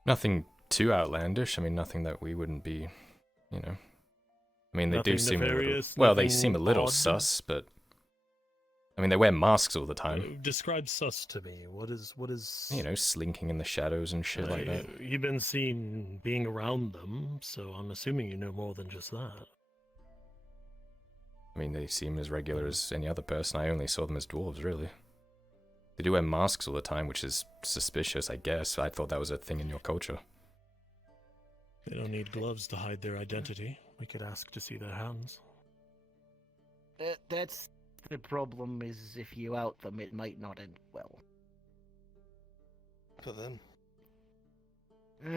Nothing too outlandish. I mean, nothing that we wouldn't be, you know. I mean, they do Nothing seem a little... nefarious, Well, they nothing seem a little odd? sus, but... I mean, they wear masks all the time. Describe sus to me. What is... You know, slinking in the shadows and shit like that. You've been seen being around them, so I'm assuming you know more than just that. I mean, they seem as regular as any other person. I only saw them as dwarves, really. They do wear masks all the time, which is suspicious, I guess. I thought that was a thing in your culture. They don't need gloves to hide their identity. We could ask to see their hands. That's the problem, is if you out them, it might not end well. For them.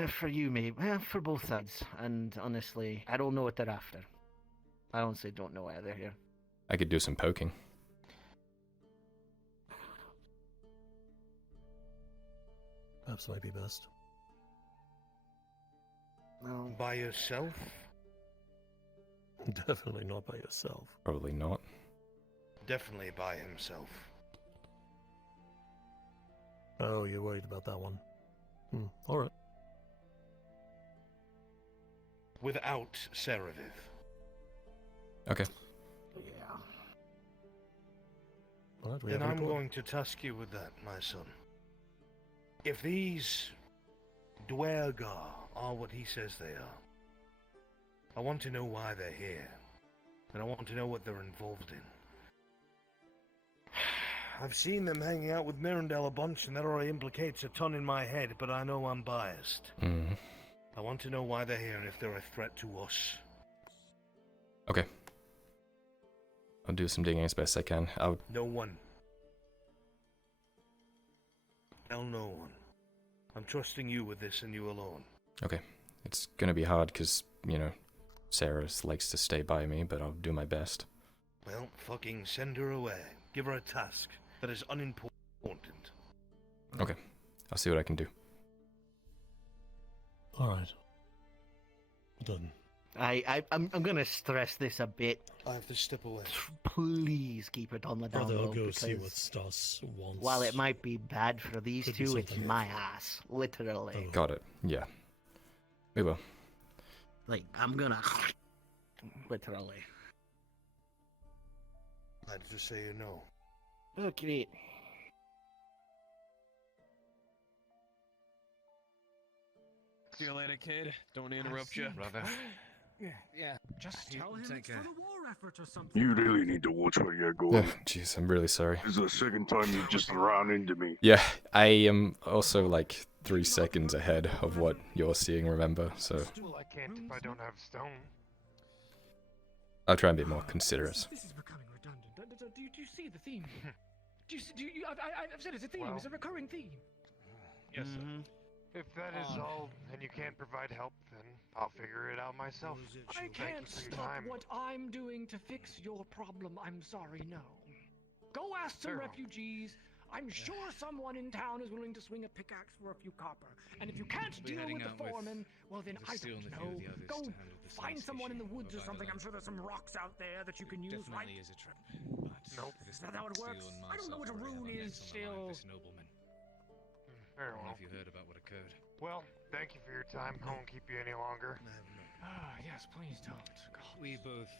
For you, maybe. Well, for both sides. And honestly, I don't know what they're after. I honestly don't know why they're here. I could do some poking. Perhaps might be best. No. By yourself? Definitely not by yourself. Probably not. Definitely by himself. Oh, you're worried about that one. Alright. Without Seraviv. Okay. Yeah. Alright, we Then have an I'm report. going to task you with that, my son. If these Duergar are what he says they are, I want to know why they're here. And I want to know what they're involved in. I've seen them hanging out with Mirandel a bunch, and that already implicates a ton in my head, but I know I'm biased. Mm. I want to know why they're here and if they're a threat to us. Okay. I'll do some digging as best I can. No one. Tell no one. I'm trusting you with this and you alone. Okay. It's gonna be hard because, you know, Sarah likes to stay by me, but I'll do my best. Well, fucking send her away. Give her a task that is unimportant. Okay. I'll see what I can do. Alright. Done. I'm gonna stress this a bit. I have to step away. Please keep it on the down Brother, low. I'll go see because what Stas wants. while it might be bad for these Could be two, it's something my else. ass. Literally. Got it. Yeah. We will. Like, I'm gonna... Literally. I'd just say you know. Oh, great. See you later, kid. Don't interrupt you. Brother. Yeah. Just You tell him take it's care. for the war effort or something. You really need to watch where you're going. Yeah, jeez, I'm really sorry. This is the second time you just ran into me. Yeah, I am also like 3 seconds ahead of what you're seeing, remember? So Well, I can't if I don't have stone. I'll try and be more considerate. This is becoming redundant. Do you see the theme? I've said it's a theme. Well- It's a recurring theme. Yes, sir. If that is all, and you can't provide help, then I'll figure it out myself. I Thank can't you for your stop time. what I'm doing to fix your problem. I'm sorry, no. Go ask some Very well. refugees. I'm sure someone in town is willing to swing a pickaxe for a few copper. And if you can't We'll be deal heading with the out with foreman, well then the I steel don't and a few of know. the others Go to handle the find space someone in the issue woods or over by the something. I'm lake. sure there's some rocks out there that you can use, right? Definitely is a trip. But Nope. this Is that how it steel works? and I don't know what a myself rune already have is our necks on the line still. of This nobleman. Very I don't know well. if you heard about what occurred. Well, thank you for your time. I won't keep you any longer. Ah, yes, please don't. God. We both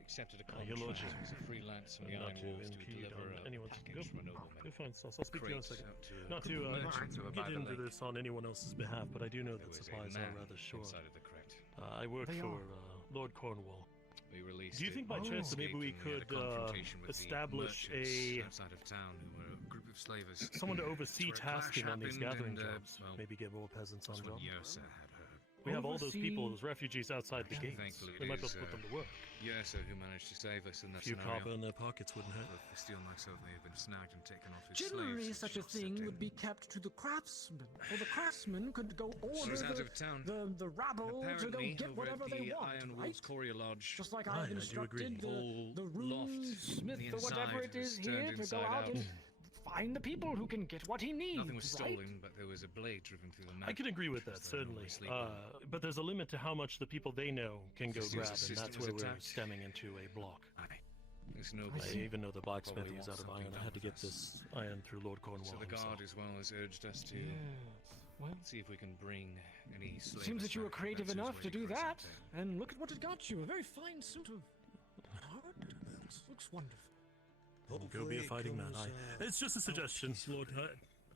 accepted a Your contract Lordship. as a freelance on the Not Iron to Wolves to impede deliver on a anyone's... package from a nobleman. Go fine, Stas. I'll speak to you in a Crates second. out to Not to merchants over by get the into lake. this on anyone else's behalf, but I do know There that was a supplies are man rather short. inside of the crate. I work They for are. Lord Cornwall. We released Do you it, think by chance that maybe we escaped, and had a could confrontation with the establish merchants a outside of town who were a group of slavers. someone to oversee That's where a clash tasking on these happened, gathering and, jobs? well, Maybe get more peasants on That's when jobs. Yersa had her. We have all those people, Oversee- those refugees outside the gates. Thankfully, We it might be able is, to put them to work. Yersa who managed to save us in A that few scenario. copper in their pockets wouldn't hurt. But the steel myself may have been snagged and taken off his Generally, slaves. such a which set thing in. would be kept to the craftsman, or the craftsman could go She order was out of town. the rabble to go Apparently, get over whatever at they the want, Iron right? Wolves Courier Lodge, Just like Right, I I've do instructed agree. whole the loft, rune smith the or whatever inside it was is turned here to go inside out out. and find the people who can get what he needs. Nothing was right? stolen, but there was a blade driven through the I night. can agree with that, certainly. But there's a limit to how much the people they know can go As soon as grab, the and system that's was where we're attacked. stemming into a block. There's no I even know the blacksmithy is out of iron. I had to get this. this iron through Lord Cornwall So the himself. guard as well has urged us to Well, see if we can bring any it slavers seems that you were back. creative That's who's enough to waiting do for us out that, there. and look at what it got you—a very fine suit of art. Looks wonderful. Go be a fighting man. It's just a suggestion, Lord.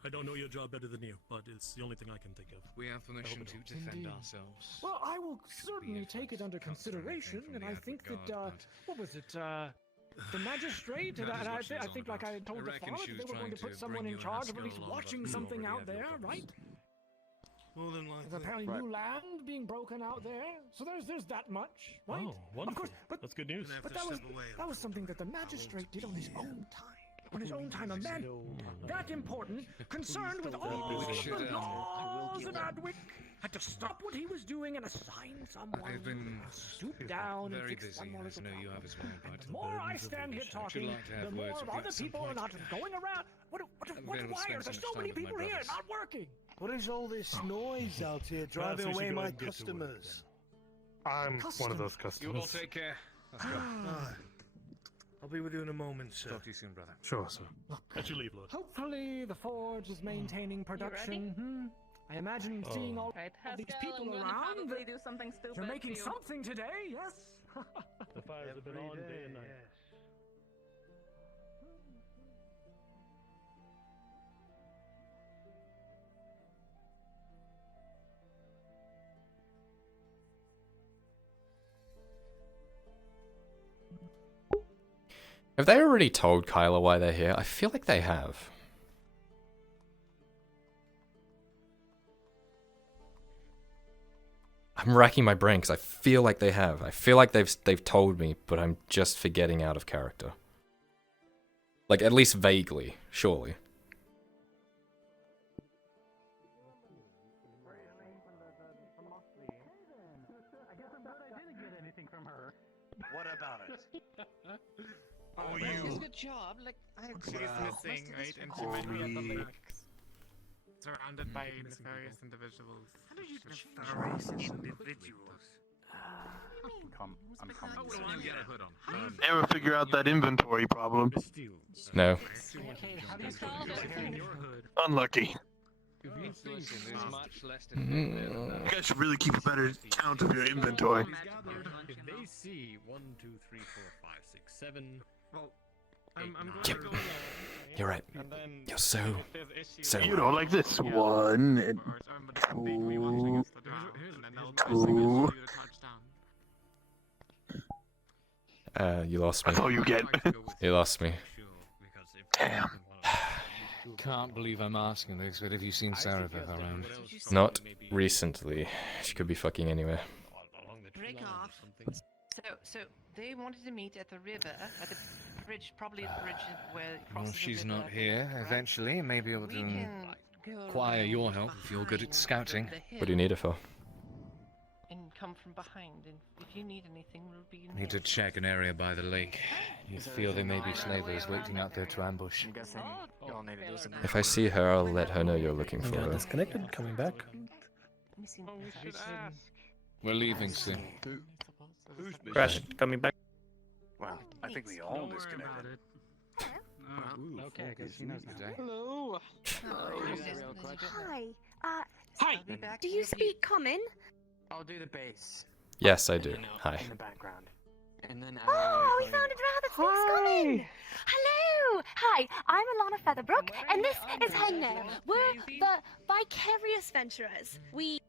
I don't know your job better than you, but it's the only thing I can think of. We have permission to defend Indeed. ourselves. Well, I will certainly it take it under comes from anything consideration, from and the I Advent think Guard, that but- what was it? The magistrate, and That is I what she was on think, like I about. told I the reckon father, she that was they were going to trying put to someone bring in you and charge of at Haskell least along, but watching we something already out have there, your right? More than There's likely. apparently new land being broken out there, so there's that much, right? Oh, wonderful. Of course, but That's good news. but that was something that the magistrate did on his own time. on his own time, a man that important, concerned with all the laws of Adwick, had to stop what he was doing and assign someone I've been to stoop down very and fix busy, one as I know you have as well, but the more I stand here talking, like to have the more words with you other at some people are point. not going around. available to Why spend are there so so much many time with my people here brothers. not working? What is all this noise out here Perhaps driving we should away go my and get to work, customers? I'm one of those You all customers. take care. Let's go. I'll be with you in a moment, sir. Talk to you soon, brother. Sure, sir. At your leave, Lord. Hopefully, the forge is maintaining production. I imagine seeing all Right, these Haskell, people I'm gonna around. probably do something stupid. You're making to you. something today, yes? The fires have been on day and night. Have they already told Kyler why they're here? I feel like they have. I'm racking my brain because I feel like they have. I feel like they've told me, but I'm just forgetting out of character. Like, at least vaguely, surely. What about it? Oh, This you. is a good job. Like, She's missing, right? And she might be at the lake. Surrounded by nefarious individuals. How did you nefarious individuals? I'm coming. Oh, well, you get a hood on. Never figure out that inventory problem. No. Your hood. Unlucky. Listen, there's much less You guys should really keep a better count of your inventory. If they see 1, 2, 3, 4, 5, 6, 7. Well, I'm going Yep. to go along. You're right. And then You're so You know, like this. 1 and 2, 2. You lost me. That's all you get. You lost me. Damn. Can't believe I'm asking this, but have you seen Sarah around? Not recently. She could be fucking anywhere. break off. So they wanted to meet at the river, at the bridge, probably the bridge where it Well, crosses the she's river, not here. right? Eventually, maybe able We to can go acquire around your help if you're good at behind scouting. the What do you need it for? And come from behind, and if you need anything, we'll be Need to near. check an area by the lake. You feel there may be slavers waiting out there to ambush. I'm guessing you'll need to do some. If I see her, I'll let her know you're looking for Got her. disconnected, coming back. Missing We should ask. We're leaving soon. Who's Crash, coming back. Well, I think we all Don't worry about disconnected. it. Okay, I guess she knows now. Hello. Hi. Hi. I'll be back Do you with speak common? I'll do the bass. Yes, I do. Hi. In the background. And then Oh, we found a drow that speaks common. Hello. Hi, I'm Alana Featherbrook, and this is Hangnail. We're the vicarious venturers. We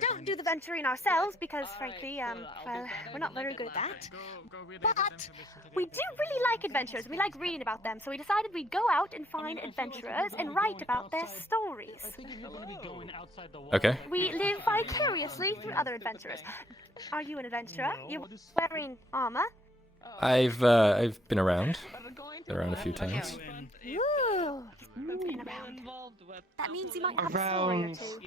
don't do the venturing ourselves because, frankly, well, we're not very good at that. But we do really like adventures. We like reading about them, so we decided we'd go out and find adventurers and write about their stories. Okay. We live vicariously through other adventurers. Are you an adventurer? You're wearing armor? I've been around. Been around a few times. Ooh, been around. That means you might have a story or two.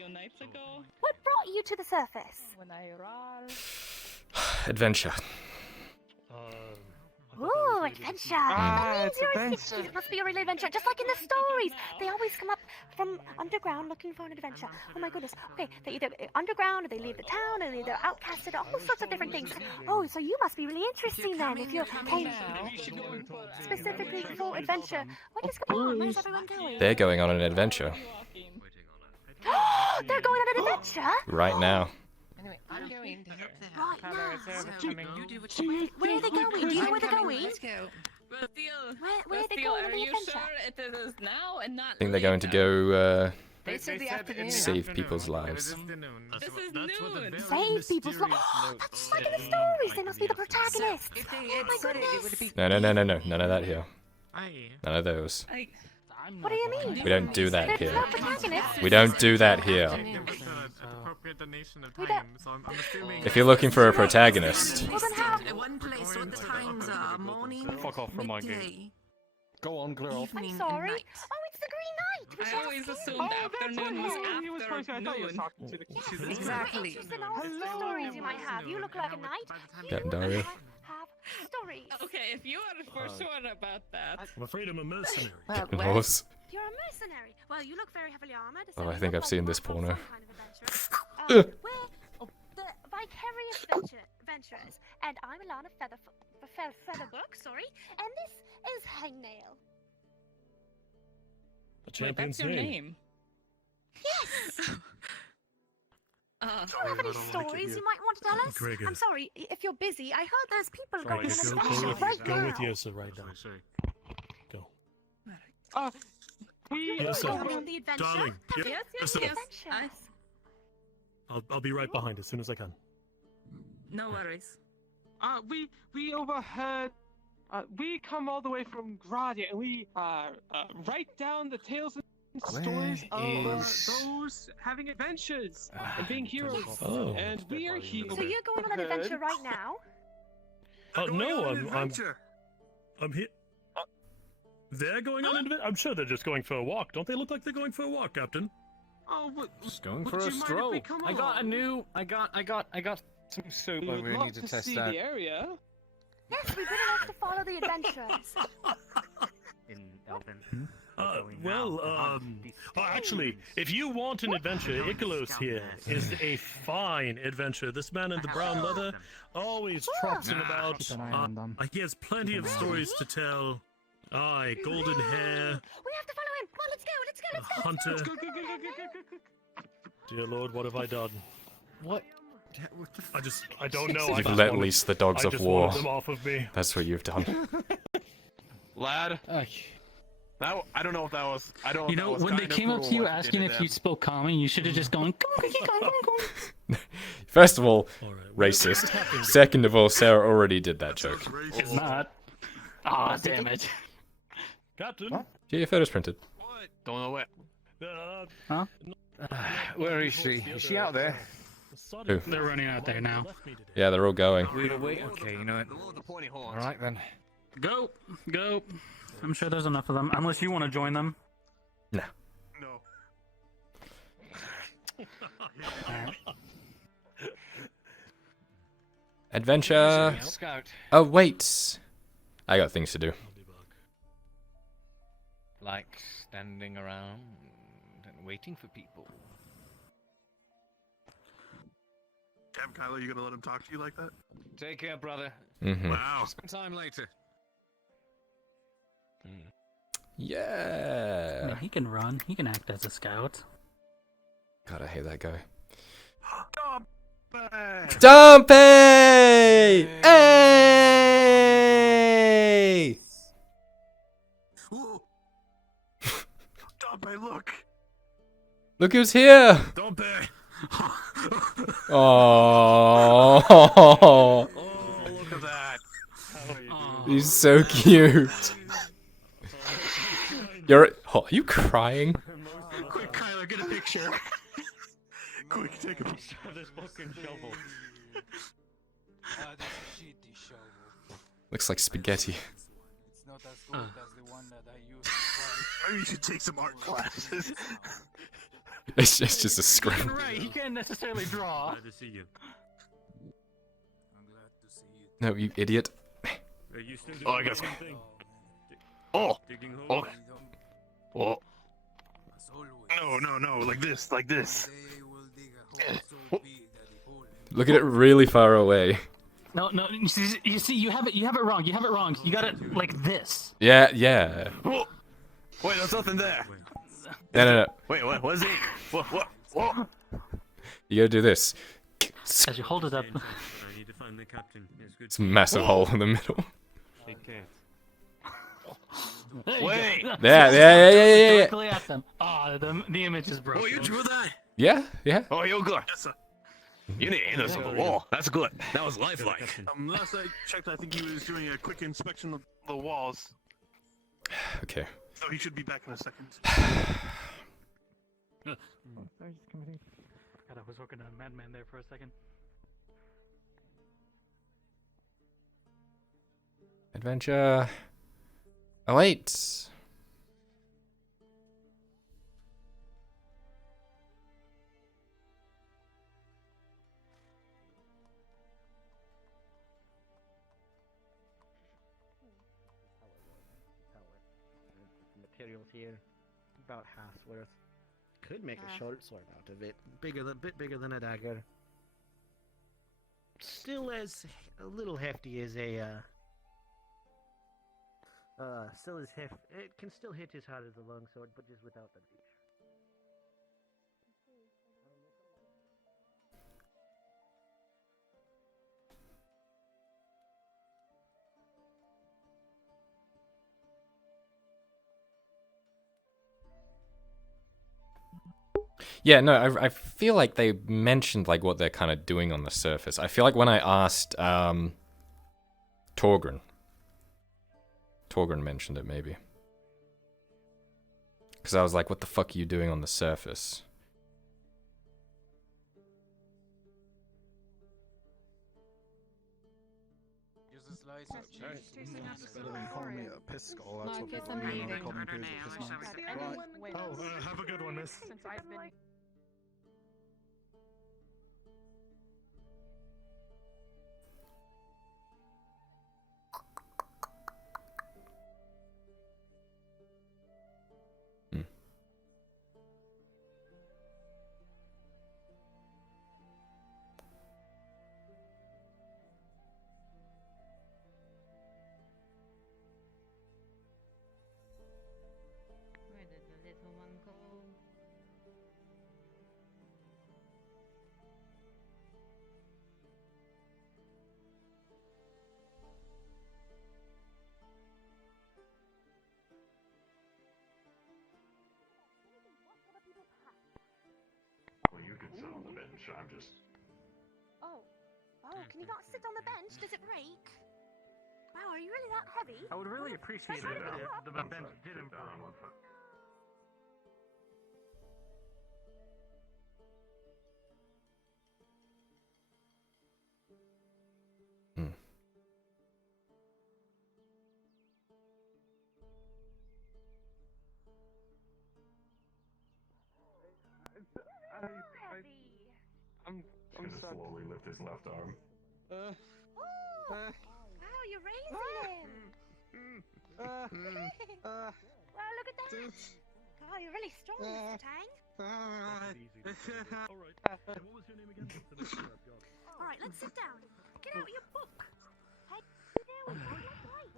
What brought you to the surface? Adventure. Ooh, adventure! That means you're it must be a real adventure, just like in the stories. They always come up from underground looking for an adventure. Oh my goodness. Okay, they either underground, or they leave the town, and they're outcasted, all sorts of different things. Oh, so you must be really interesting then, if you're came specifically for adventure. What is going on? Where's everyone going? They're going on an adventure They're going on an adventure? right now. Anyway, I'm going to help them. Right now. So you do what you want. Where are they going? Do you know where they're going? Let's go. Where are they going on the adventure? I think they're going to go They said the afternoon. save people's lives. This is noon. Save people's lives. Oh, that's just like in the stories. They must be the protagonists. If they Oh had my said it, it would goodness. be. No. None of that here. Aye. None of those. What do you mean? We don't do that There's here. no protagonists. We don't do that here. It's an appropriate donation of We time, so I'm assuming. If you're looking for a protagonist, Well, then how? One place, what the times are, morning, Fuck off from my midday. game. Go on, clear off. I'm sorry. Oh, it's the Green Knight. We I should always have seen assumed him. afternoon was He was supposed to. I thought he was talking to the Yes, to we're this Exactly. interested in all the stories you might have. You look like a knight. Captain You Dario. might have stories. Okay, if you are for sure about that. I'm afraid I'm a mercenary. Captain Horse. You're a mercenary. Well, you look very heavily armored. Oh, so I you think look I've like seen you this work on porno. some kind of adventure. We're the vicarious adventurers, and I'm Alana Featherbook, sorry, and this is Hangnail. A champion's Wait, that's your name. Yes. Do Uh, you have any stories you might want to tell us? Gregor. I'm sorry if you're busy. I heard there's people going Gregor, on go, adventure with, right go now. with Yosa right now. Go. We Yes, sir. Going on the adventure. Darling, Have yes, you yes, the sir. adventure? I'll be right behind as soon as I can. no worries. we overheard. We come all the way from Gradia, and we write down the tales and stories of those having adventures and being heroes. Oh. And we are here. So you're going on an adventure right now? Oh no, on an adventure. I'm here. They're going on an adventure. I'm sure they're just going for a walk. Don't they look like they're going for a walk, Captain? Oh, Just going would for a you mind if stroll. we come I got a along? new. I got some soup. We I would really love need to to test see that. the area. Yes, we've been allowed to follow the adventurers. In Elven. Actually, if you want an adventure, Icalos here is a fine adventure. This man in the brown leather always trots in about. He has plenty of stories to tell. Aye, golden hair, We have to follow him. Come on, let's go. Let's go. a Let's go. hunter. Dear Lord, what have I done? What? I don't know. I You've just let wanted- loose the dogs I of just war. wanted them off of me. That's what you've done. Lad. That, I don't know if that was. I don't. You know, when they came up to you asking if you spoke common, you should have just gone. First of all, racist. Second of all, Sarah already did that joke. It's not. Ah, damn it. Captain. Get your photos printed. Don't know it. Huh? Where is she? Is she out there? Who? They're running out there now. Yeah, they're all going. Wait. Okay, you know it. All right then. Go. I'm sure there's enough of them. Unless you want to join them. No. No. Adventure. Scout. Oh wait, I got things to do. Like standing around and waiting for people. Damn, Kyler, you gonna let him talk to you like that? Take care, brother. Mhm. Wow. Spend time later. I Yeah. mean, he can run. He can act as a scout. God, I hate that guy. Dumpy! Dumpy! Hey! Dumpy, look! Look who's here! Dumpy! Oh, Oh, look at that! he's so cute. Are you crying? Quick, Kyler, get a picture! Quick, take a picture of this fucking shovel. Looks like spaghetti. It's not as good as the one that I used. Maybe you should take some art classes. It's just a script. Right, he can't necessarily draw. Glad to see you. No, you idiot. Are you still doing Oh, I the got same thing? Oh! Digging Oh! holes? Oh! No, like this. Look at it really far away. No, you see, you have it wrong. You got it like this. Yeah. Whoa. Wait, there's nothing there. No. Wait, what is it? What? You gotta do this. As you hold it up. I need to find the captain. It's good. It's a massive hole in the middle. Take care. Wait! Yeah. Directly at them. Ah, the image is broken. Oh, you drew that? Yeah. Oh, you're good. Yes, sir. You need to on the wall. That's good. That was lifelike. Last I checked, I think he was doing a quick inspection of the walls. Okay. So he should be back in a second. God, I was working on Madman there for a second. Adventure. Oh wait. Materials here, about half's worth. Could make a short sword out of it. Bit bigger than a dagger. Still as a little hefty as a still as heft. It can still hit as hard as a long sword, but just without the reach. Yeah, no, I feel like they mentioned like what they're kind of doing on the surface. I feel like when I asked Torgrin mentioned it maybe. Because I was like, what the fuck are you doing on the surface? Better than calling me a piss skull. That's what people mean when they call me piss Right. Oh, have a good one, miss. Since I've been... Where did the little one go? Well, you can sit on the bench. I'm just. Oh. Oh, can you not sit on the bench? Does it break? Wow, are you really that heavy? I would really appreciate it if the bench didn't break. I'm gonna slowly lift his left arm. Oh! Wow, you're raising him! Wow, look at that! Oh, you're really strong, Mr. Tang. Alright, let's sit down. Get out your book. Hey, there we go. Right.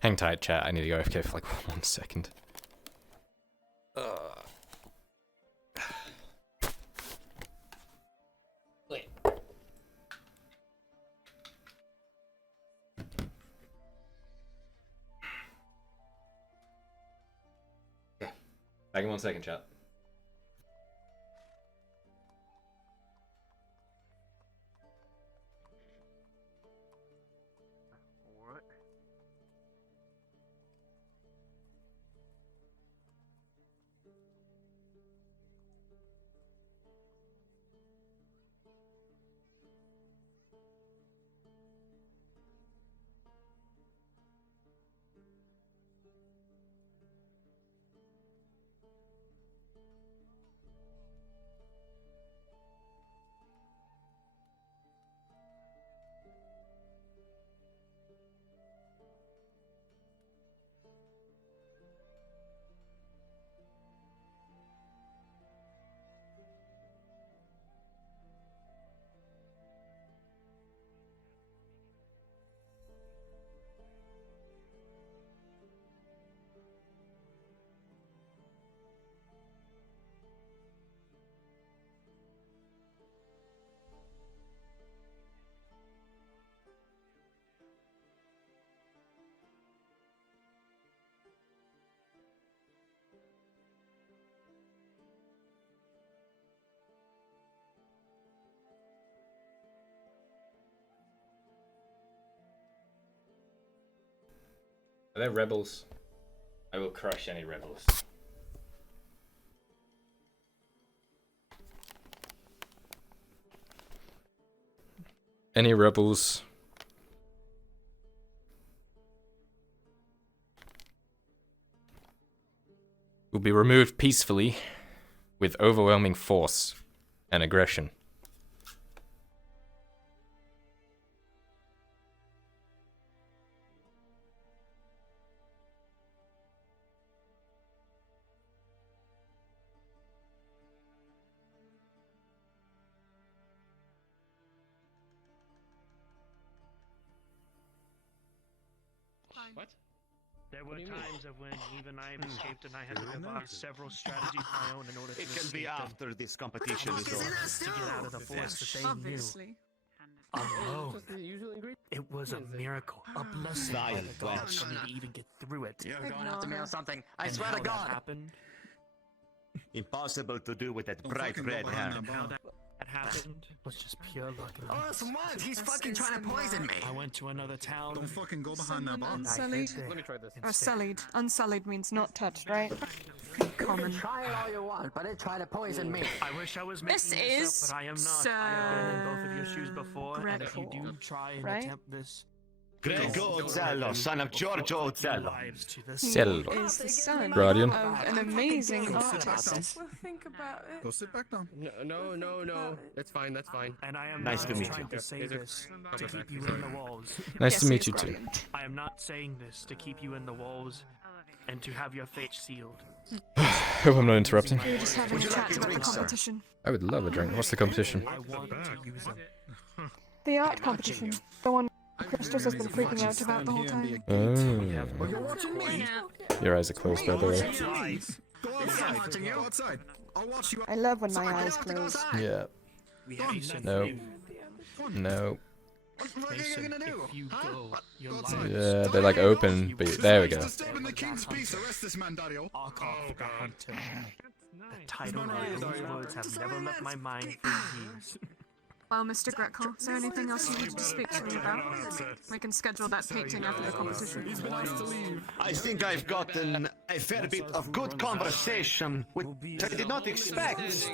Hang tight, chat. I need to go AFK for like 1 second. Wait. Back in 1 second, chat. What? Are there rebels? I will crush any rebels. any rebels will be removed peacefully with overwhelming force and aggression. What? There were times of when even I have escaped and I had to devise several strategies of my own in order to It can be escape them. after this competition is over. To get out of the force that they Obviously. knew. Alone. It was a miracle, a blessing by Vile the gods for me wench. to even get through it. You're going to have to Ignore mail her. something. I And swear how to that God. happened. Impossible to do with that Don't bright fucking go red behind hair. the bar. That happened was just pure luck. And Oh, it's what? He's fucking trying to poison me. I went to another town. Don't fucking go behind that Someone bar. unsullied. Let me try this. Or sullied. Unsullied means not touched, right? Common. Try it all you want, but it try to poison me. I wish I was making This this is up, but I am not. I have been in both of your shoes before, and if you do Greco, try and right? attempt this, Grego Ozzello, son of Giorgio Ozzello. Cello. Is the son Guardian. of an amazing Go sit back artist. down. Think about it. Go sit back down. No. That's fine. That's fine. And I am Nice not to meet trying you. to say this to keep you in the walls. Nice Yes, to meet he's you too. brilliant. I am not saying this to keep you in the walls and to have your fate sealed. Hope I'm not interrupting. We were just having a Would you chat like a about the drink, sir? competition. I would love a drink. What's the competition? I want to use them. The art competition. The one Christos has been freaking out about the whole time. Oh. You're watching me. Your eyes are closed, by the way. Go outside. Go outside. I'll watch you. I love when my eyes close. Yeah. Mason, No. No. Mason, if you go, your lives Yeah, they're like open, but there we go. Disturbing the king's peace. Arrest this man, Dario. Arkov the Hunter. The title of those words have never left my mind for years. Well, Mr. Greco, is there anything else you need to speak to me about? We can schedule that painting after the competition. I think I've gotten a fair bit of good conversation, which I did not expect,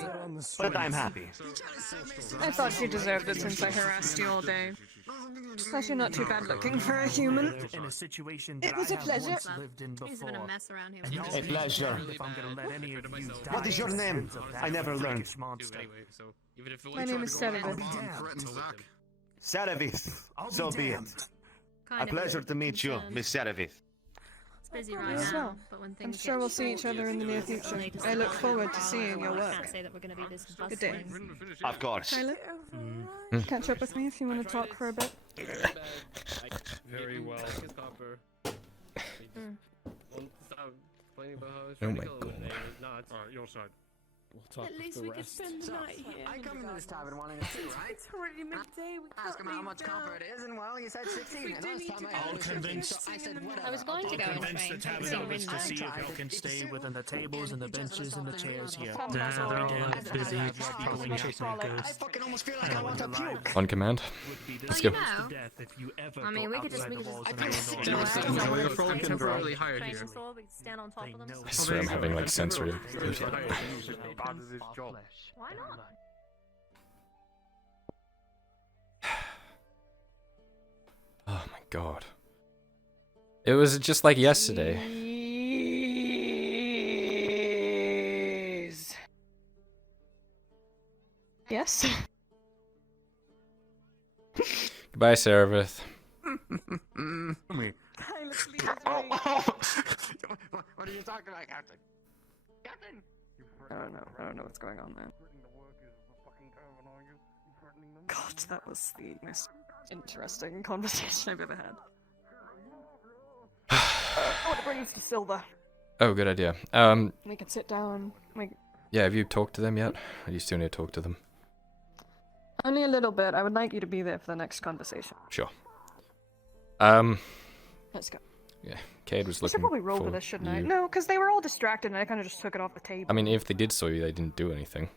but I'm happy. I thought you deserved it since I harassed you all day. Plus, you're not too bad looking for a human. In a situation It that was I a have pleasure. once lived in before. He's been a mess around here. And you A pleasure. if I'm gonna let any of you die What is your at the name? hands of that I never learned. freakish monster. My name is Serevis. Serevith, so be it. A pleasure to meet you, Miss Serevith. It's busy right You as now, well. but when I'm things sure get we'll see each other in the near future. I look forward to seeing your I work. can't say that we're going to be this Good day. bustling. Of course. Tyler, catch up with me if you want to talk for a bit. Very well. Oh my god. Alright, your side. At least we could spend the night here. I come into this tavern wanting to see, right? It's already midday. We Ask him can't how leave much now. copper it is, and well, you said 16. We and do last need time to I go. asked, I'll convince- I said, whatever. I was going to I'll go in convince the train. tavern It's owners to midnight. see if y'all can stay within the tables and the benches and the chairs here. Nah, they're all I busy fucking pulling out I makers. fucking almost feel like I want to puke. On command. Let's go. I mean, we could just temporarily hired train here. us all, we could stand on top of them. I swear I'm having like sensory. Why not? Oh my god. It was just like yesterday. Yes? Goodbye, Serevith. Me. What are you talking about, Captain? Captain! I don't know what's going on there. God, that was the most interesting conversation I've ever had. I want to bring us to Silver. Oh, good idea. We can sit down. Yeah, have you talked to them yet? Or do you still need to talk to them? Only a little bit. I would like you to be there for the next conversation. Sure. Let's go. Yeah, Cade was I should looking probably roll for for this, shouldn't I? you. No, because they were all distracted and I kind of just took it off the table. I mean, if they did saw you, they didn't do anything.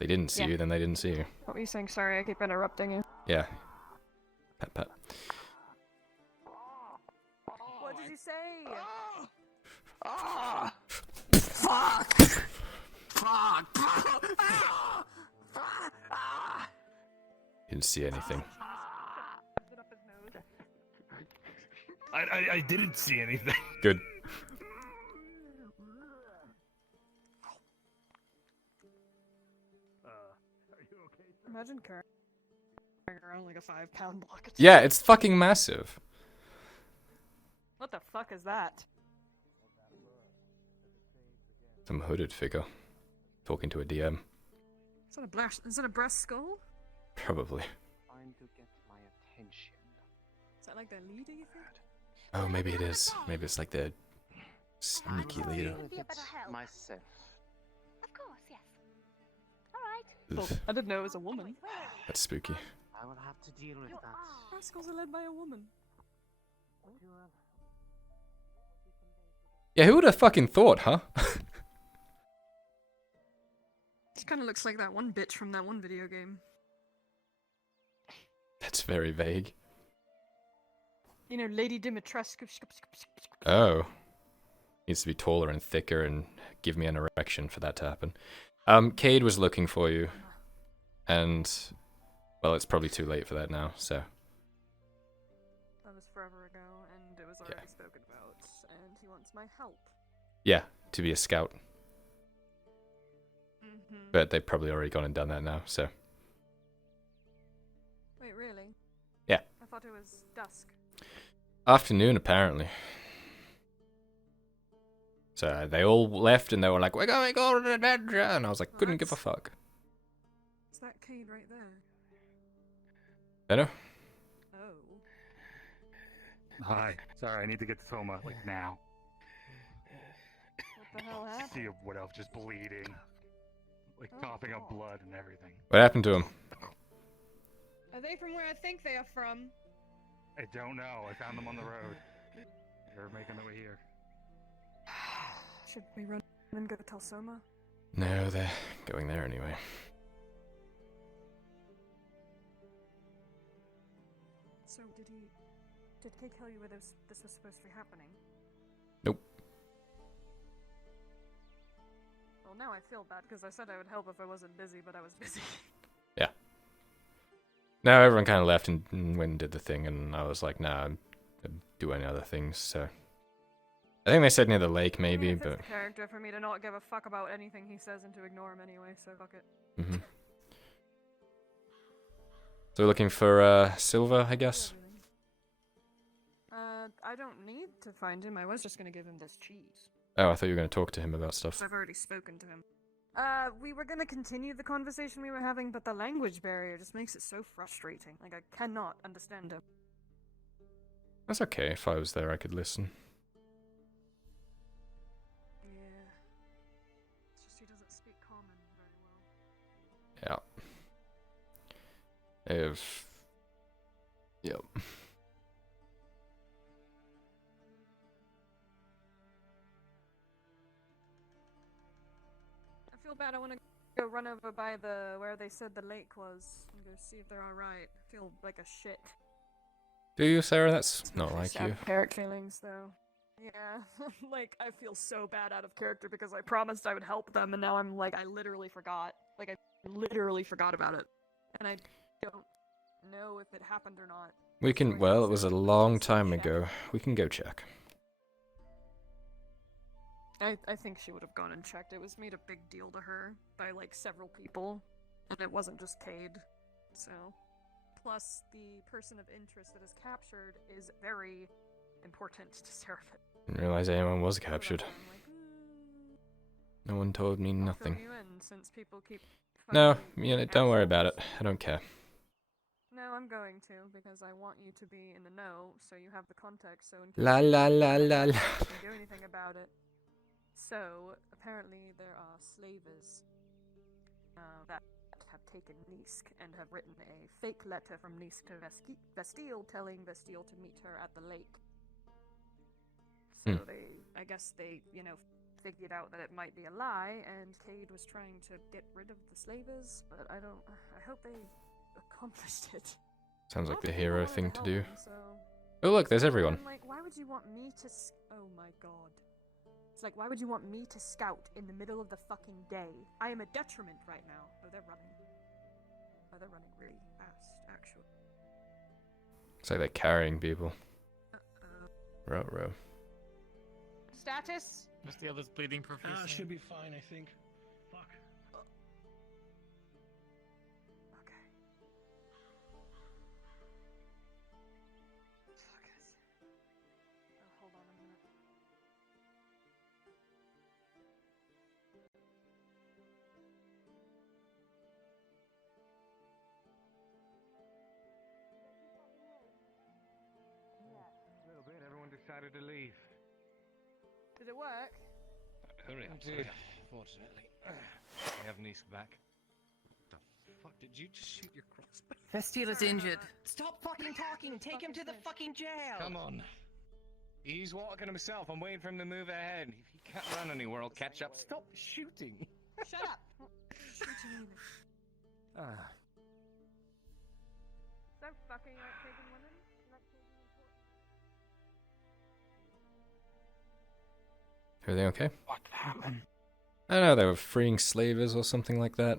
They didn't see Yeah. you, then they didn't see you. What were you saying? Sorry, I keep interrupting you. Yeah. Pat pat. What did you say? Fuck! Fuck! Didn't see anything. I didn't see anything. Good. Imagine carrying around like a 5-pound block. Yeah, it's fucking massive. What the fuck is that? Some hooded figure. Talking to a DM. Is that a breast skull? Probably. Trying to get my attention. Is that like their leader, you think? Oh, maybe it is. Maybe it's like the sneaky leader. Myself. Of course, yes. All right. Well, I didn't know it was a woman. That's spooky. I will have to deal with that. Breast skulls are led by a woman. Yeah, who would have fucking thought, huh? This kind of looks like that one bitch from that one video game. That's very vague. You know, Lady Dimitrescu. Oh. Needs to be taller and thicker and give me an erection for that to happen. Cade was looking for you. And, well, it's probably too late for that now, so. That was forever ago, and it was already spoken about, and he wants my help. Yeah, to be a scout. Mm-hmm. But they've probably already gone and done that now, so. Wait, really? Yeah. I thought it was dusk. Afternoon, apparently. So they all left and they were like, we're going on an adventure. And I was like, couldn't give a fuck. Is that Cade right there? Better? Oh. Hi. Sorry, I need to get to Soma, like, now. What the hell happened? See what else, just bleeding. Like, coughing up blood and everything. What happened to him? Are they from where I think they are from? I don't know. I found them on the road. They're making their way here. Should we run and go tell Soma? No, they're going there anyway. So did Kate tell you where this was supposed to be happening? Nope. Well, now I feel bad because I said I would help if I wasn't busy, but I was busy. Yeah. Now everyone kind of left and went and did the thing, and I was like, nah, I'm doing other things, so. I think they said near the lake, maybe, It's but. the character for me to not give a fuck about anything he says and to ignore him anyway, so fuck it. Mm-hmm. So we're looking for Silver, I guess? I don't need to find him. I was just gonna give him this cheese. Oh, I thought you were going to talk to him about stuff. I've already spoken to him. We were gonna continue the conversation we were having, but the language barrier just makes it so frustrating. Like, I cannot understand him. That's okay. If I was there, I could listen. Yeah. It's just he doesn't speak common very well. Yeah. If... Yep. I feel bad. I want to go run over by where they said the lake was and go see if they're alright. I feel like a shit. Do you, Sarah? That's not like you. Character feelings, though. Yeah, like, I feel so bad out of character because I promised I would help them, and now I'm like, I literally forgot. Like, I literally forgot about it. And I don't know if it happened or not. We can, well, it was a long time ago. We can go check. I think she would have gone and checked. It was made a big deal to her by, like, several people, and it wasn't just Cade, so. Plus, the person of interest that is captured is very important to Seraphim. Didn't realize anyone was captured. No one told me nothing. Since people keep No, don't worry about it. I don't care. No, I'm going to, because I want you to be in the know, so you have the context, so in case La la la la la. you can do anything about it. So, apparently there are slavers that have taken Nisk and have written a fake letter from Nisk to Bastille telling Bastille to meet her at the lake. So I guess they, figured out that it might be a lie, and Cade was trying to get rid of the slavers, but I hope they accomplished it. Sounds like the hero thing to do. So. Oh look, there's everyone. I'm like, why would you want me to oh my god. It's like, why would you want me to scout in the middle of the fucking day? I am a detriment right now. Oh, they're running. Oh, they're running really fast, actually. It's like they're carrying people. Row. Status? Is the others bleeding profusely? Should be fine, I think. Fuck. Okay. Fuck it. Oh, hold on a minute. A little bit. Everyone decided to leave. Did it work? Hurry up, Dude. Fortunately, I have Nisk back. The fuck did you just shoot your crossbow? Festiel is injured. Stop fucking talking. Take him to the fucking jail. Come on. He's walking himself. I'm waiting for him to move ahead. If he can't run anywhere, I'll catch up. Stop shooting. Shut up! Shooting either. Ah. So fucking like taking women? Like taking important. Are they okay? What happened? I don't know, they were freeing slavers or something like that.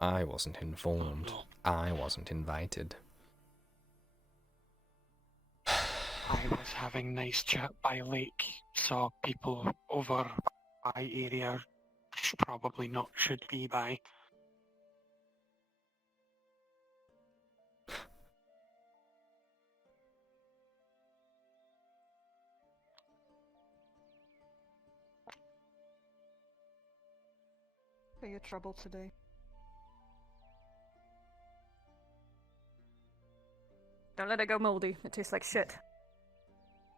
I wasn't informed. I wasn't invited. I was having nice chat by lake. Saw people over by area. Probably not should be by. For your trouble today. Don't let it go moldy. It tastes like shit.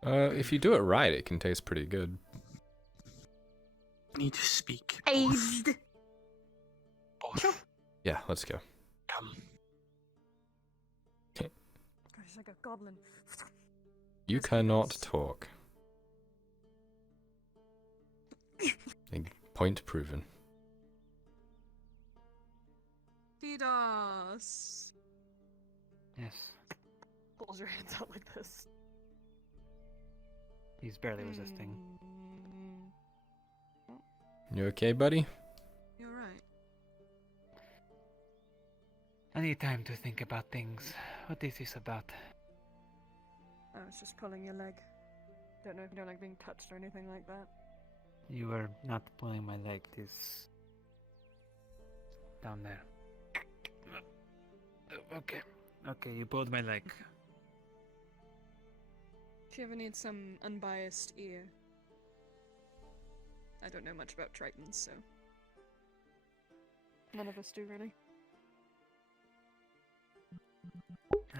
If you do it right, it can taste pretty good. Need to speak. Aged. Both. Yeah, let's go. Come. God, he's like a goblin. You cannot talk. Point proven. Feed us. Yes. Pulls your hands out like this. He's barely resisting. You okay, buddy? You're right. I need time to think about things. What is this about? I was just pulling your leg. Don't know if you don't like being touched or anything like that. You were not pulling my leg. This down there. Okay. Okay, you pulled my leg. If you ever need some unbiased ear. I don't know much about Tritons, so. None of us do, really.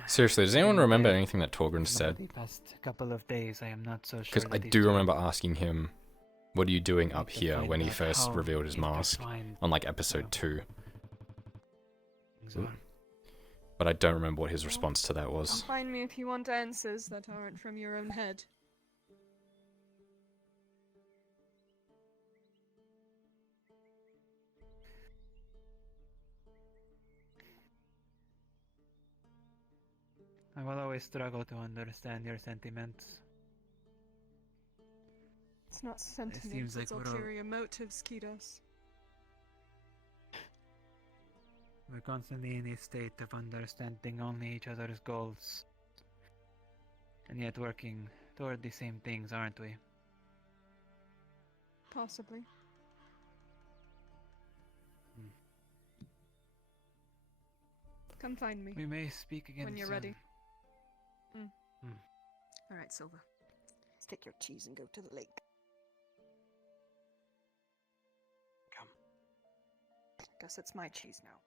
Seriously, does anyone remember anything that Torgrim said? The past couple of days, I am not so sure. Because I do remember asking him, what are you doing up here, when he first revealed his mask on like episode 2. But I don't remember what his response to that was. Find me if you want answers that aren't from your own head. I will always struggle to understand your sentiments. It's not sentiments, seems like it's we're all- ulterior motives, Kidos. We're constantly in a state of understanding only each other's goals. And yet working toward the same things, aren't we? Possibly. Come find me. We may speak again when you're soon. ready. Hmm. Alright, Silva. Let's take your cheese and go to the lake. Come. Guess it's my cheese now.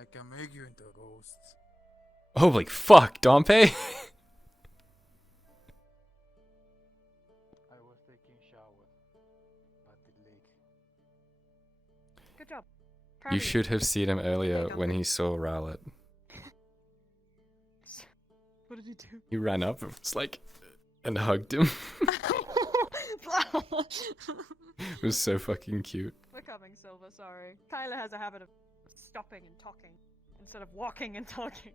I can make you into a ghost. Holy fuck, Dompe! I was taking shower at the lake. Good job. You should have seen him earlier when he saw Rowlet. What did he do? He ran up and was like, and hugged him. It was so fucking cute. We're coming, Silva, sorry. Kyler has a habit of stopping and talking instead of walking and talking.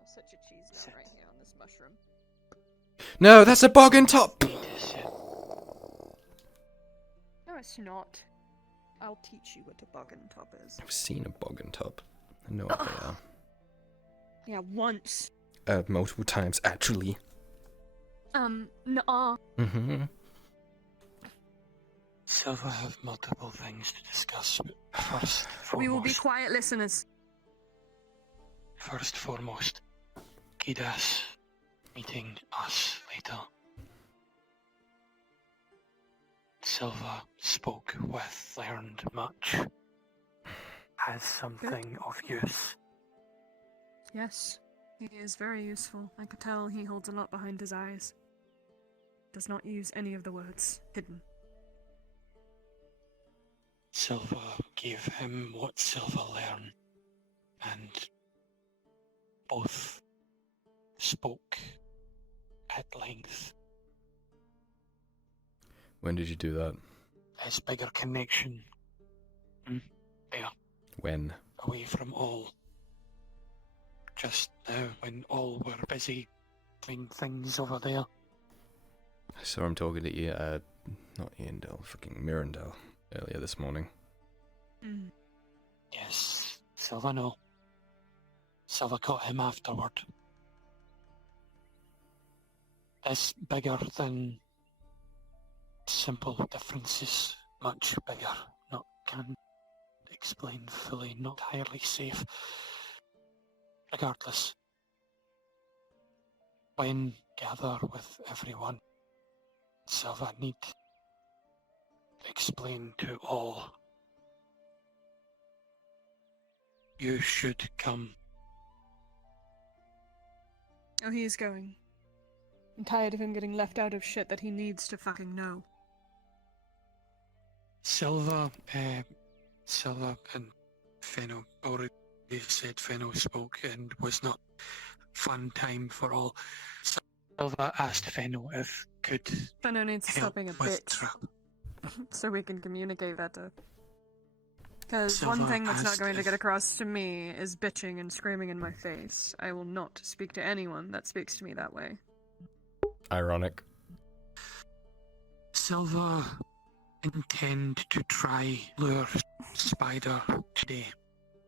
I'll set your cheese down right here on this mushroom. No, that's a boggin top! No, it's not. I'll teach you what a boggin top is. I've seen a boggin top. I know what they are. Yeah, once. Multiple times, actually. No. Mm-hmm. Silver have multiple things to discuss. First, We will be quiet listeners. First foremost, Kidas meeting us later. Silva spoke with, learned much. Has something of use. Yes, he is very useful. I could tell he holds a lot behind his eyes. Does not use any of the words hidden. Silva gave him what Silva learned, and both spoke at length. When did you do that? His bigger connection. There. When? Away from all. Just now, when all were busy doing things over there. I saw him talking to not Iandel, fucking Mirandel, earlier this morning. Yes, Silva no. Silva caught him afterward. It's bigger than simple differences, much bigger. Not can explain fully, not entirely safe. Regardless, when gather with everyone, Silva need explain to all. You should come. Oh, he is going. I'm tired of him getting left out of shit that he needs to fucking know. Silva and Fenno already said Fenno spoke and was not fun time for all. Silva asked Fenno if could Fenno needs to stop help being a with bitch. Trap. So we can communicate better. Because Silva one thing that's not asked going to if- get across to me is bitching and screaming in my face. I will not speak to anyone that speaks to me that way. Ironic. Silva intend to try lure Spider today,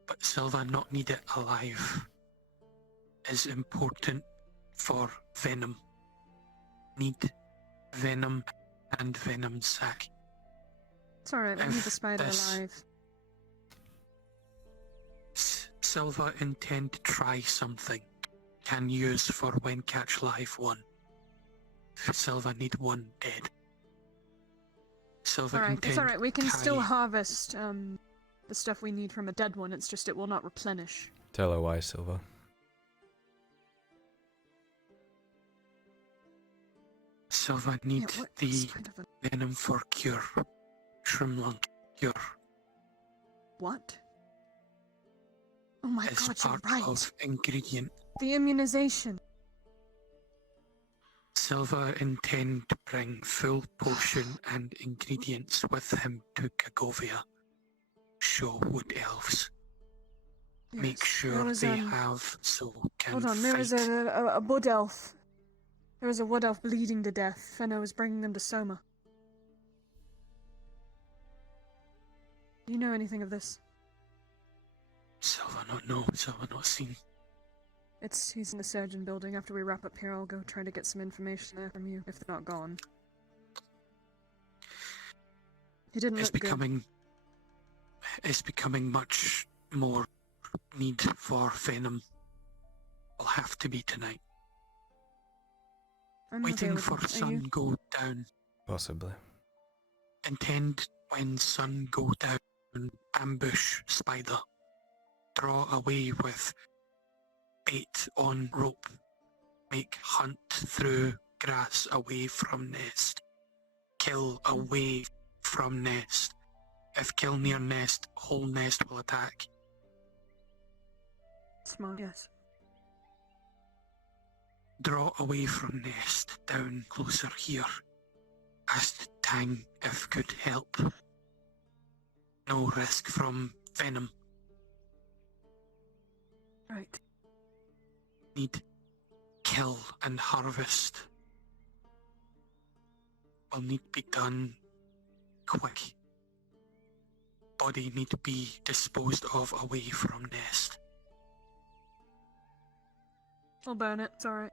but Silva not need it alive is important for Venom. Need Venom and Venom sack. It's alright, I need the spider alive. Silva intend to try something. Can use for when catch live one. Silva need one dead. Silva Alright, intend it's alright, we can still carry- harvest the stuff we need from a dead one, it's just it will not replenish. Tell her why, Silva. Silva need the venom for cure. Shrimlung cure. What? Oh my As god, you're part right. of ingredient. The immunization. Silva intend to bring full potion and ingredients with him to Kagovia. Show wood elves. Make There sure was, they have so can Hold on, there was fight. a wood elf. There was a wood elf bleeding to death, and I was bringing them to Soma. Do you know anything of this? Silva not know, Silva not seen. He's in the surgeon building. After we wrap up here, I'll go try to get some information there from you, if they're not gone. He didn't It's look becoming much more need for venom. Will have to be tonight. I'm Waiting available. for Are sun you? go down. Possibly. Intend when sun go down, ambush spider. Draw away with bait on rope. Make hunt through grass away from nest. Kill away from nest. If kill near nest, whole nest will attack. Smart, yes. Draw away from nest, down closer here. Ask Tang if could help. no risk from venom. Right. Need kill and harvest. Will need to be done quick. Body need to be disposed of away from nest. I'll burn it, it's alright.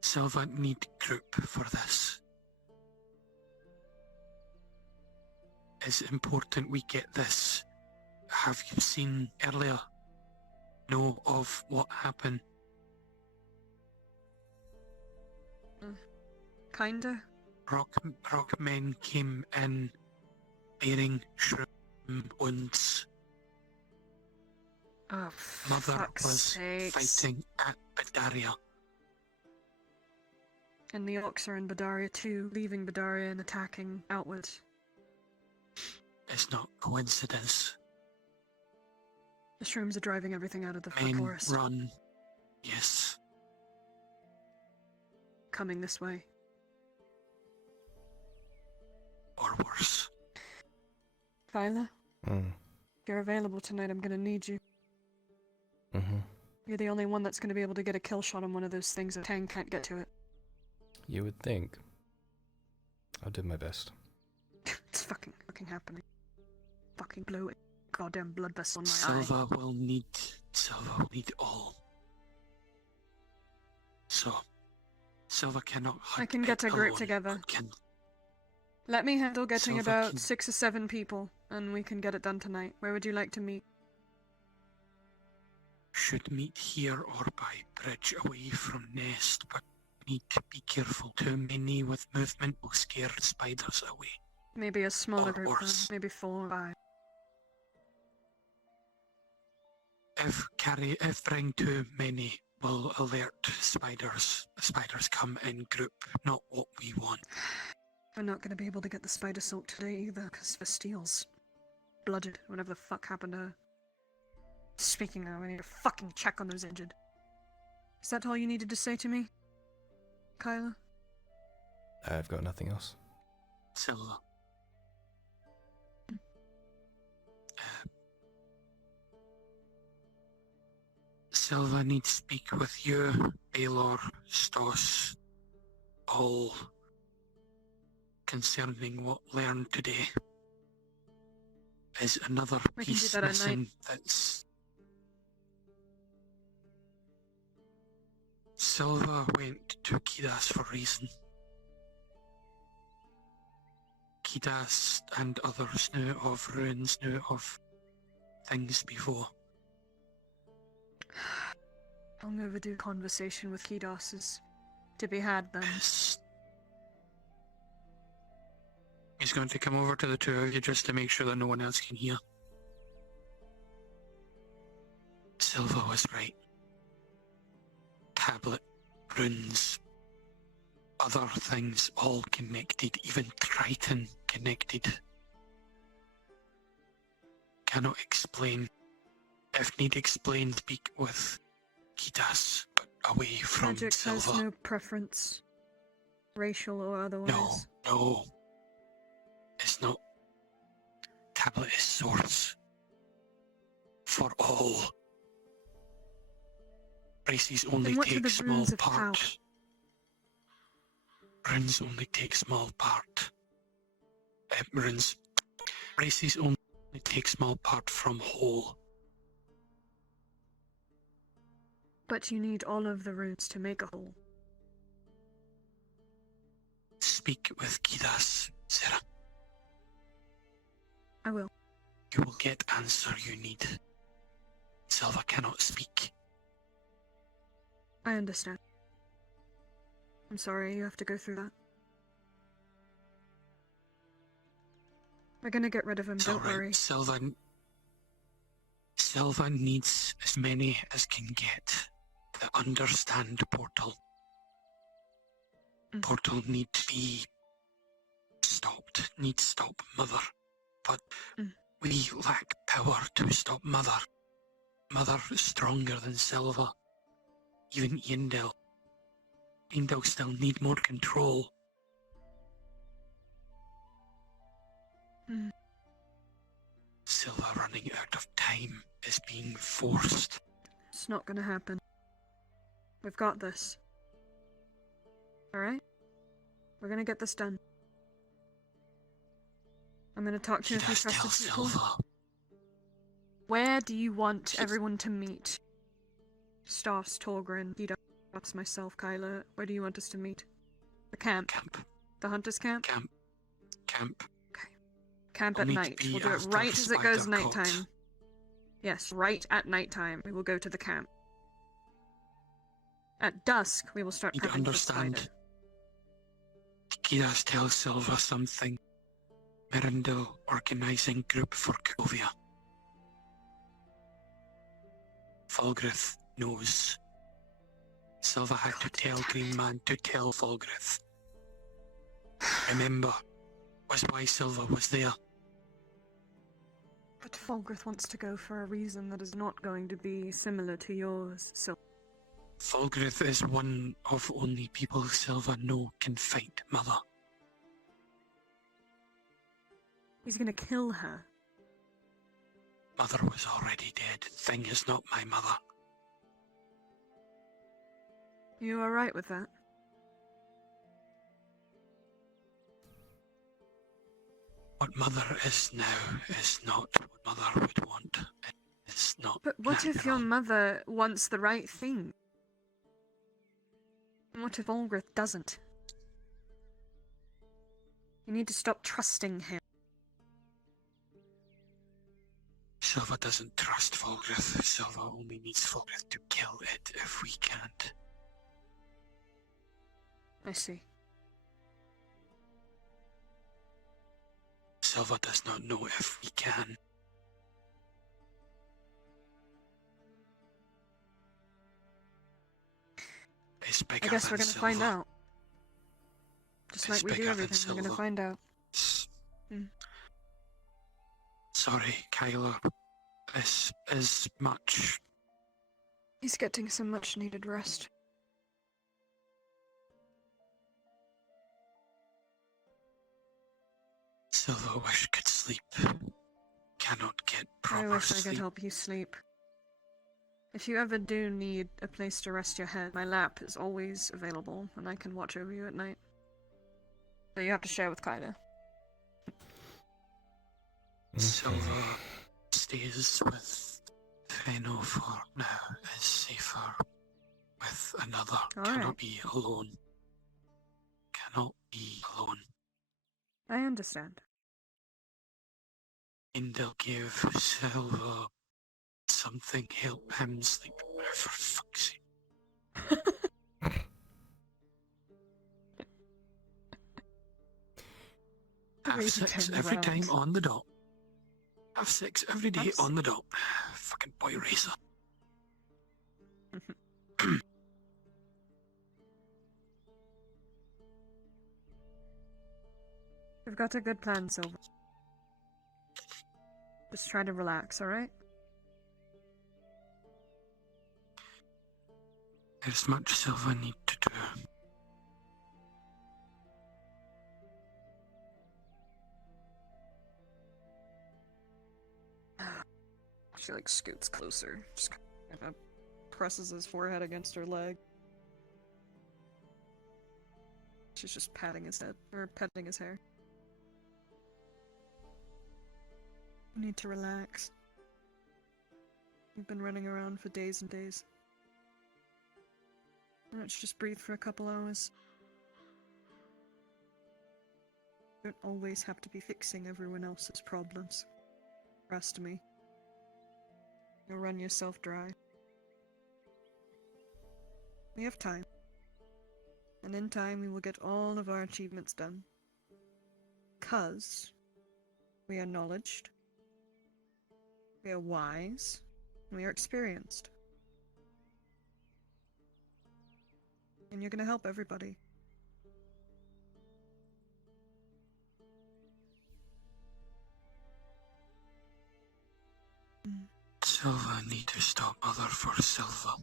Silva need group for this. It's important we get this. Have you seen earlier? Know of what happened? Kinda. Rock men came in bearing shroom wounds. Oh, Mother fuck's was sakes. fighting at Bedaria. And the Orcs are in Badaria too, leaving Badaria and attacking outwards. It's not coincidence. The shrooms are driving everything out of the Men forest. run. Yes. Coming this way. Or worse. Kyler, Mm. if you're available tonight, I'm gonna need you. Mhm. You're the only one that's gonna be able to get a kill shot on one of those things. A tank can't get to it. You would think. I'll do my best. It's fucking happening. Fucking blow it. Goddamn blood vessel in my Silva will need all. So, Silva cannot I can get a group together. Let me handle getting Silva about can- 6 or 7 people, and we can get it done tonight. Where would you like to meet? Should meet here or by bridge away from nest, but need to be careful. Too many with movement will scare spiders away. Maybe a smaller Or group worse. then. Maybe 4 or 5. If bring too many will alert spiders. Spiders come in group, not what we want. We're not going to be able to get the spider salt today either, because Vastile's blooded, whatever the fuck happened to her. Speaking of, I need to fucking check on those injured. Is that all you needed to say to me, Kyler? I've got nothing else. Silva. Silva needs to speak with you, Baylor, Stoss, all concerning what learned today. Is another We can do piece that at missing night. that's... Silva went to Kidas for a reason. Kidas and others knew of ruins, knew of things before. Long overdue conversation with Kidos is to be had then. He's going to come over to the two of you just to make sure that no one else can hear. Silva was right. Tablet, runes, other things all connected, even Triton connected. Cannot explain. If need explain, speak with Kidas, but away from Magic Silva. has no preference, racial or otherwise. No. It's not. Tablet is source. For all. Races only what are take the small runes of power? part. Runes only take small part. Races only take small part from whole. But you need all of the runes to make a whole. Speak with Kidas, Sarah. I will. You will get answer you need. Silva cannot speak. I understand. I'm sorry you have to go through that. We're gonna get rid of him, It's don't alright. worry. Silva needs as many as can get. The understand portal. Portal need to be stopped. Need to stop Mother. But we lack power to stop Mother. Mother is stronger than Silva. Even Yindel. Yindel still need more control. running out of time is being forced. It's not gonna happen. We've got this. Alright? We're gonna get this done. I'm gonna talk to a few trusted people. Where do you want everyone to meet? Stoss, Torgrin, Gidos, myself, Kyler. Where do you want us to meet? The camp. The hunter's camp? Camp. Okay. Camp We'll at need to night. be We'll do it after right as it goes Spider Cult. nighttime. Yes, right at nighttime. We will go to the camp. At dusk, we will start You prepping for understand? Spider. Kiras tell Silva something. Merindil organizing group for Kovia. Fulgrith knows. Silva had to tell Green Man to tell Fulgrith. Remember, was why Silva was there. But Fulgrith wants to go for a reason that is not going to be similar to yours, so... Fulgrith is one of only people Silva know can fight Mother. He's gonna kill her. Mother was already dead. Thing is not my mother. You alright with that? What Mother is now is not what Mother would want. It is not. But what if your mother wants the right thing? And what if Fulgrith doesn't? You need to stop trusting him. Silva doesn't trust Fulgrith. Silva only needs Fulgrith to kill it if we can't. I see. Silva does not know if we can. It's bigger I guess than we're gonna Silva. find out. Just It's like we do bigger than everything, we're gonna Silva. find out. Sorry, Kyler. This is much. He's getting some much needed rest. Silva wish could sleep. Cannot get I proper wish I sleep. could help you sleep. If you ever do need a place to rest your head, my lap is always available, and I can watch over you at night. So you have to share with Kyler. Silva stays with Feno for now, is safer with another. Alright. Cannot be alone. Cannot be alone. I understand. And they'll give Silva something, help him sleep. For fuck's sake. Have sex every time on the dot. Have sex every day on the dot. Fucking boy racer. We've got a good plan, Silver. Just try to relax, alright? There's much Silva need to do. She like scoots closer, just kind of presses his forehead against her leg. She's just patting his head, or petting his hair. You need to relax. You've been running around for days and days. Why don't you just breathe for a couple hours? You don't always have to be fixing everyone else's problems. Trust me. You'll run yourself dry. We have time. And in time we will get all of our achievements done. 'Cause we are knowledged, we are wise, and we are experienced. And you're gonna help everybody. Silva need to stop Mother for Silva.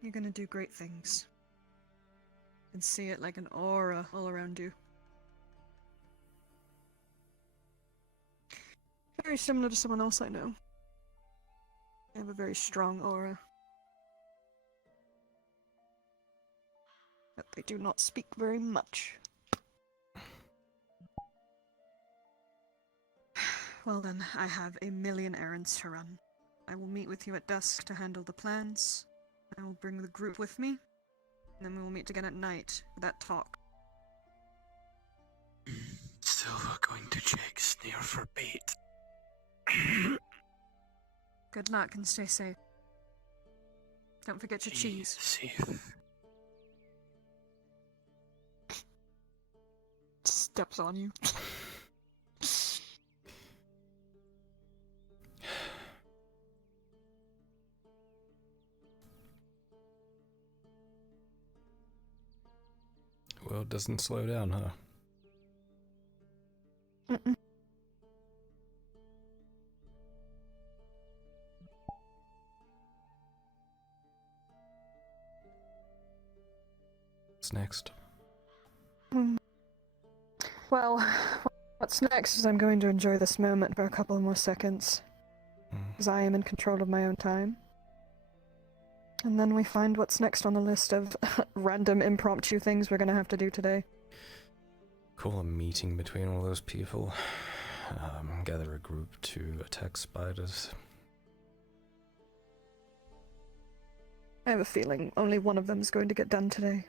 You're gonna do great things. And see it like an aura all around you. Very similar to someone else I know. They have a very strong aura. But they do not speak very much. Well then, I have a million errands to run. I will meet with you at dusk to handle the plans. I will bring the group with me. And then we will meet again at night for that talk. Silva going to check snare for bait. Good luck and stay safe. Don't forget your cheese. Safe. Steps on you. Well, it doesn't slow down, huh? Mm-mm. What's next? Well, what's next is I'm going to enjoy this moment for a couple more seconds. Because I am in control of my own time. And then we find what's next on the list of random impromptu things we're gonna have to do today. Call a meeting between all those people. Gather a group to attack spiders. I have a feeling only one of them is going to get done today.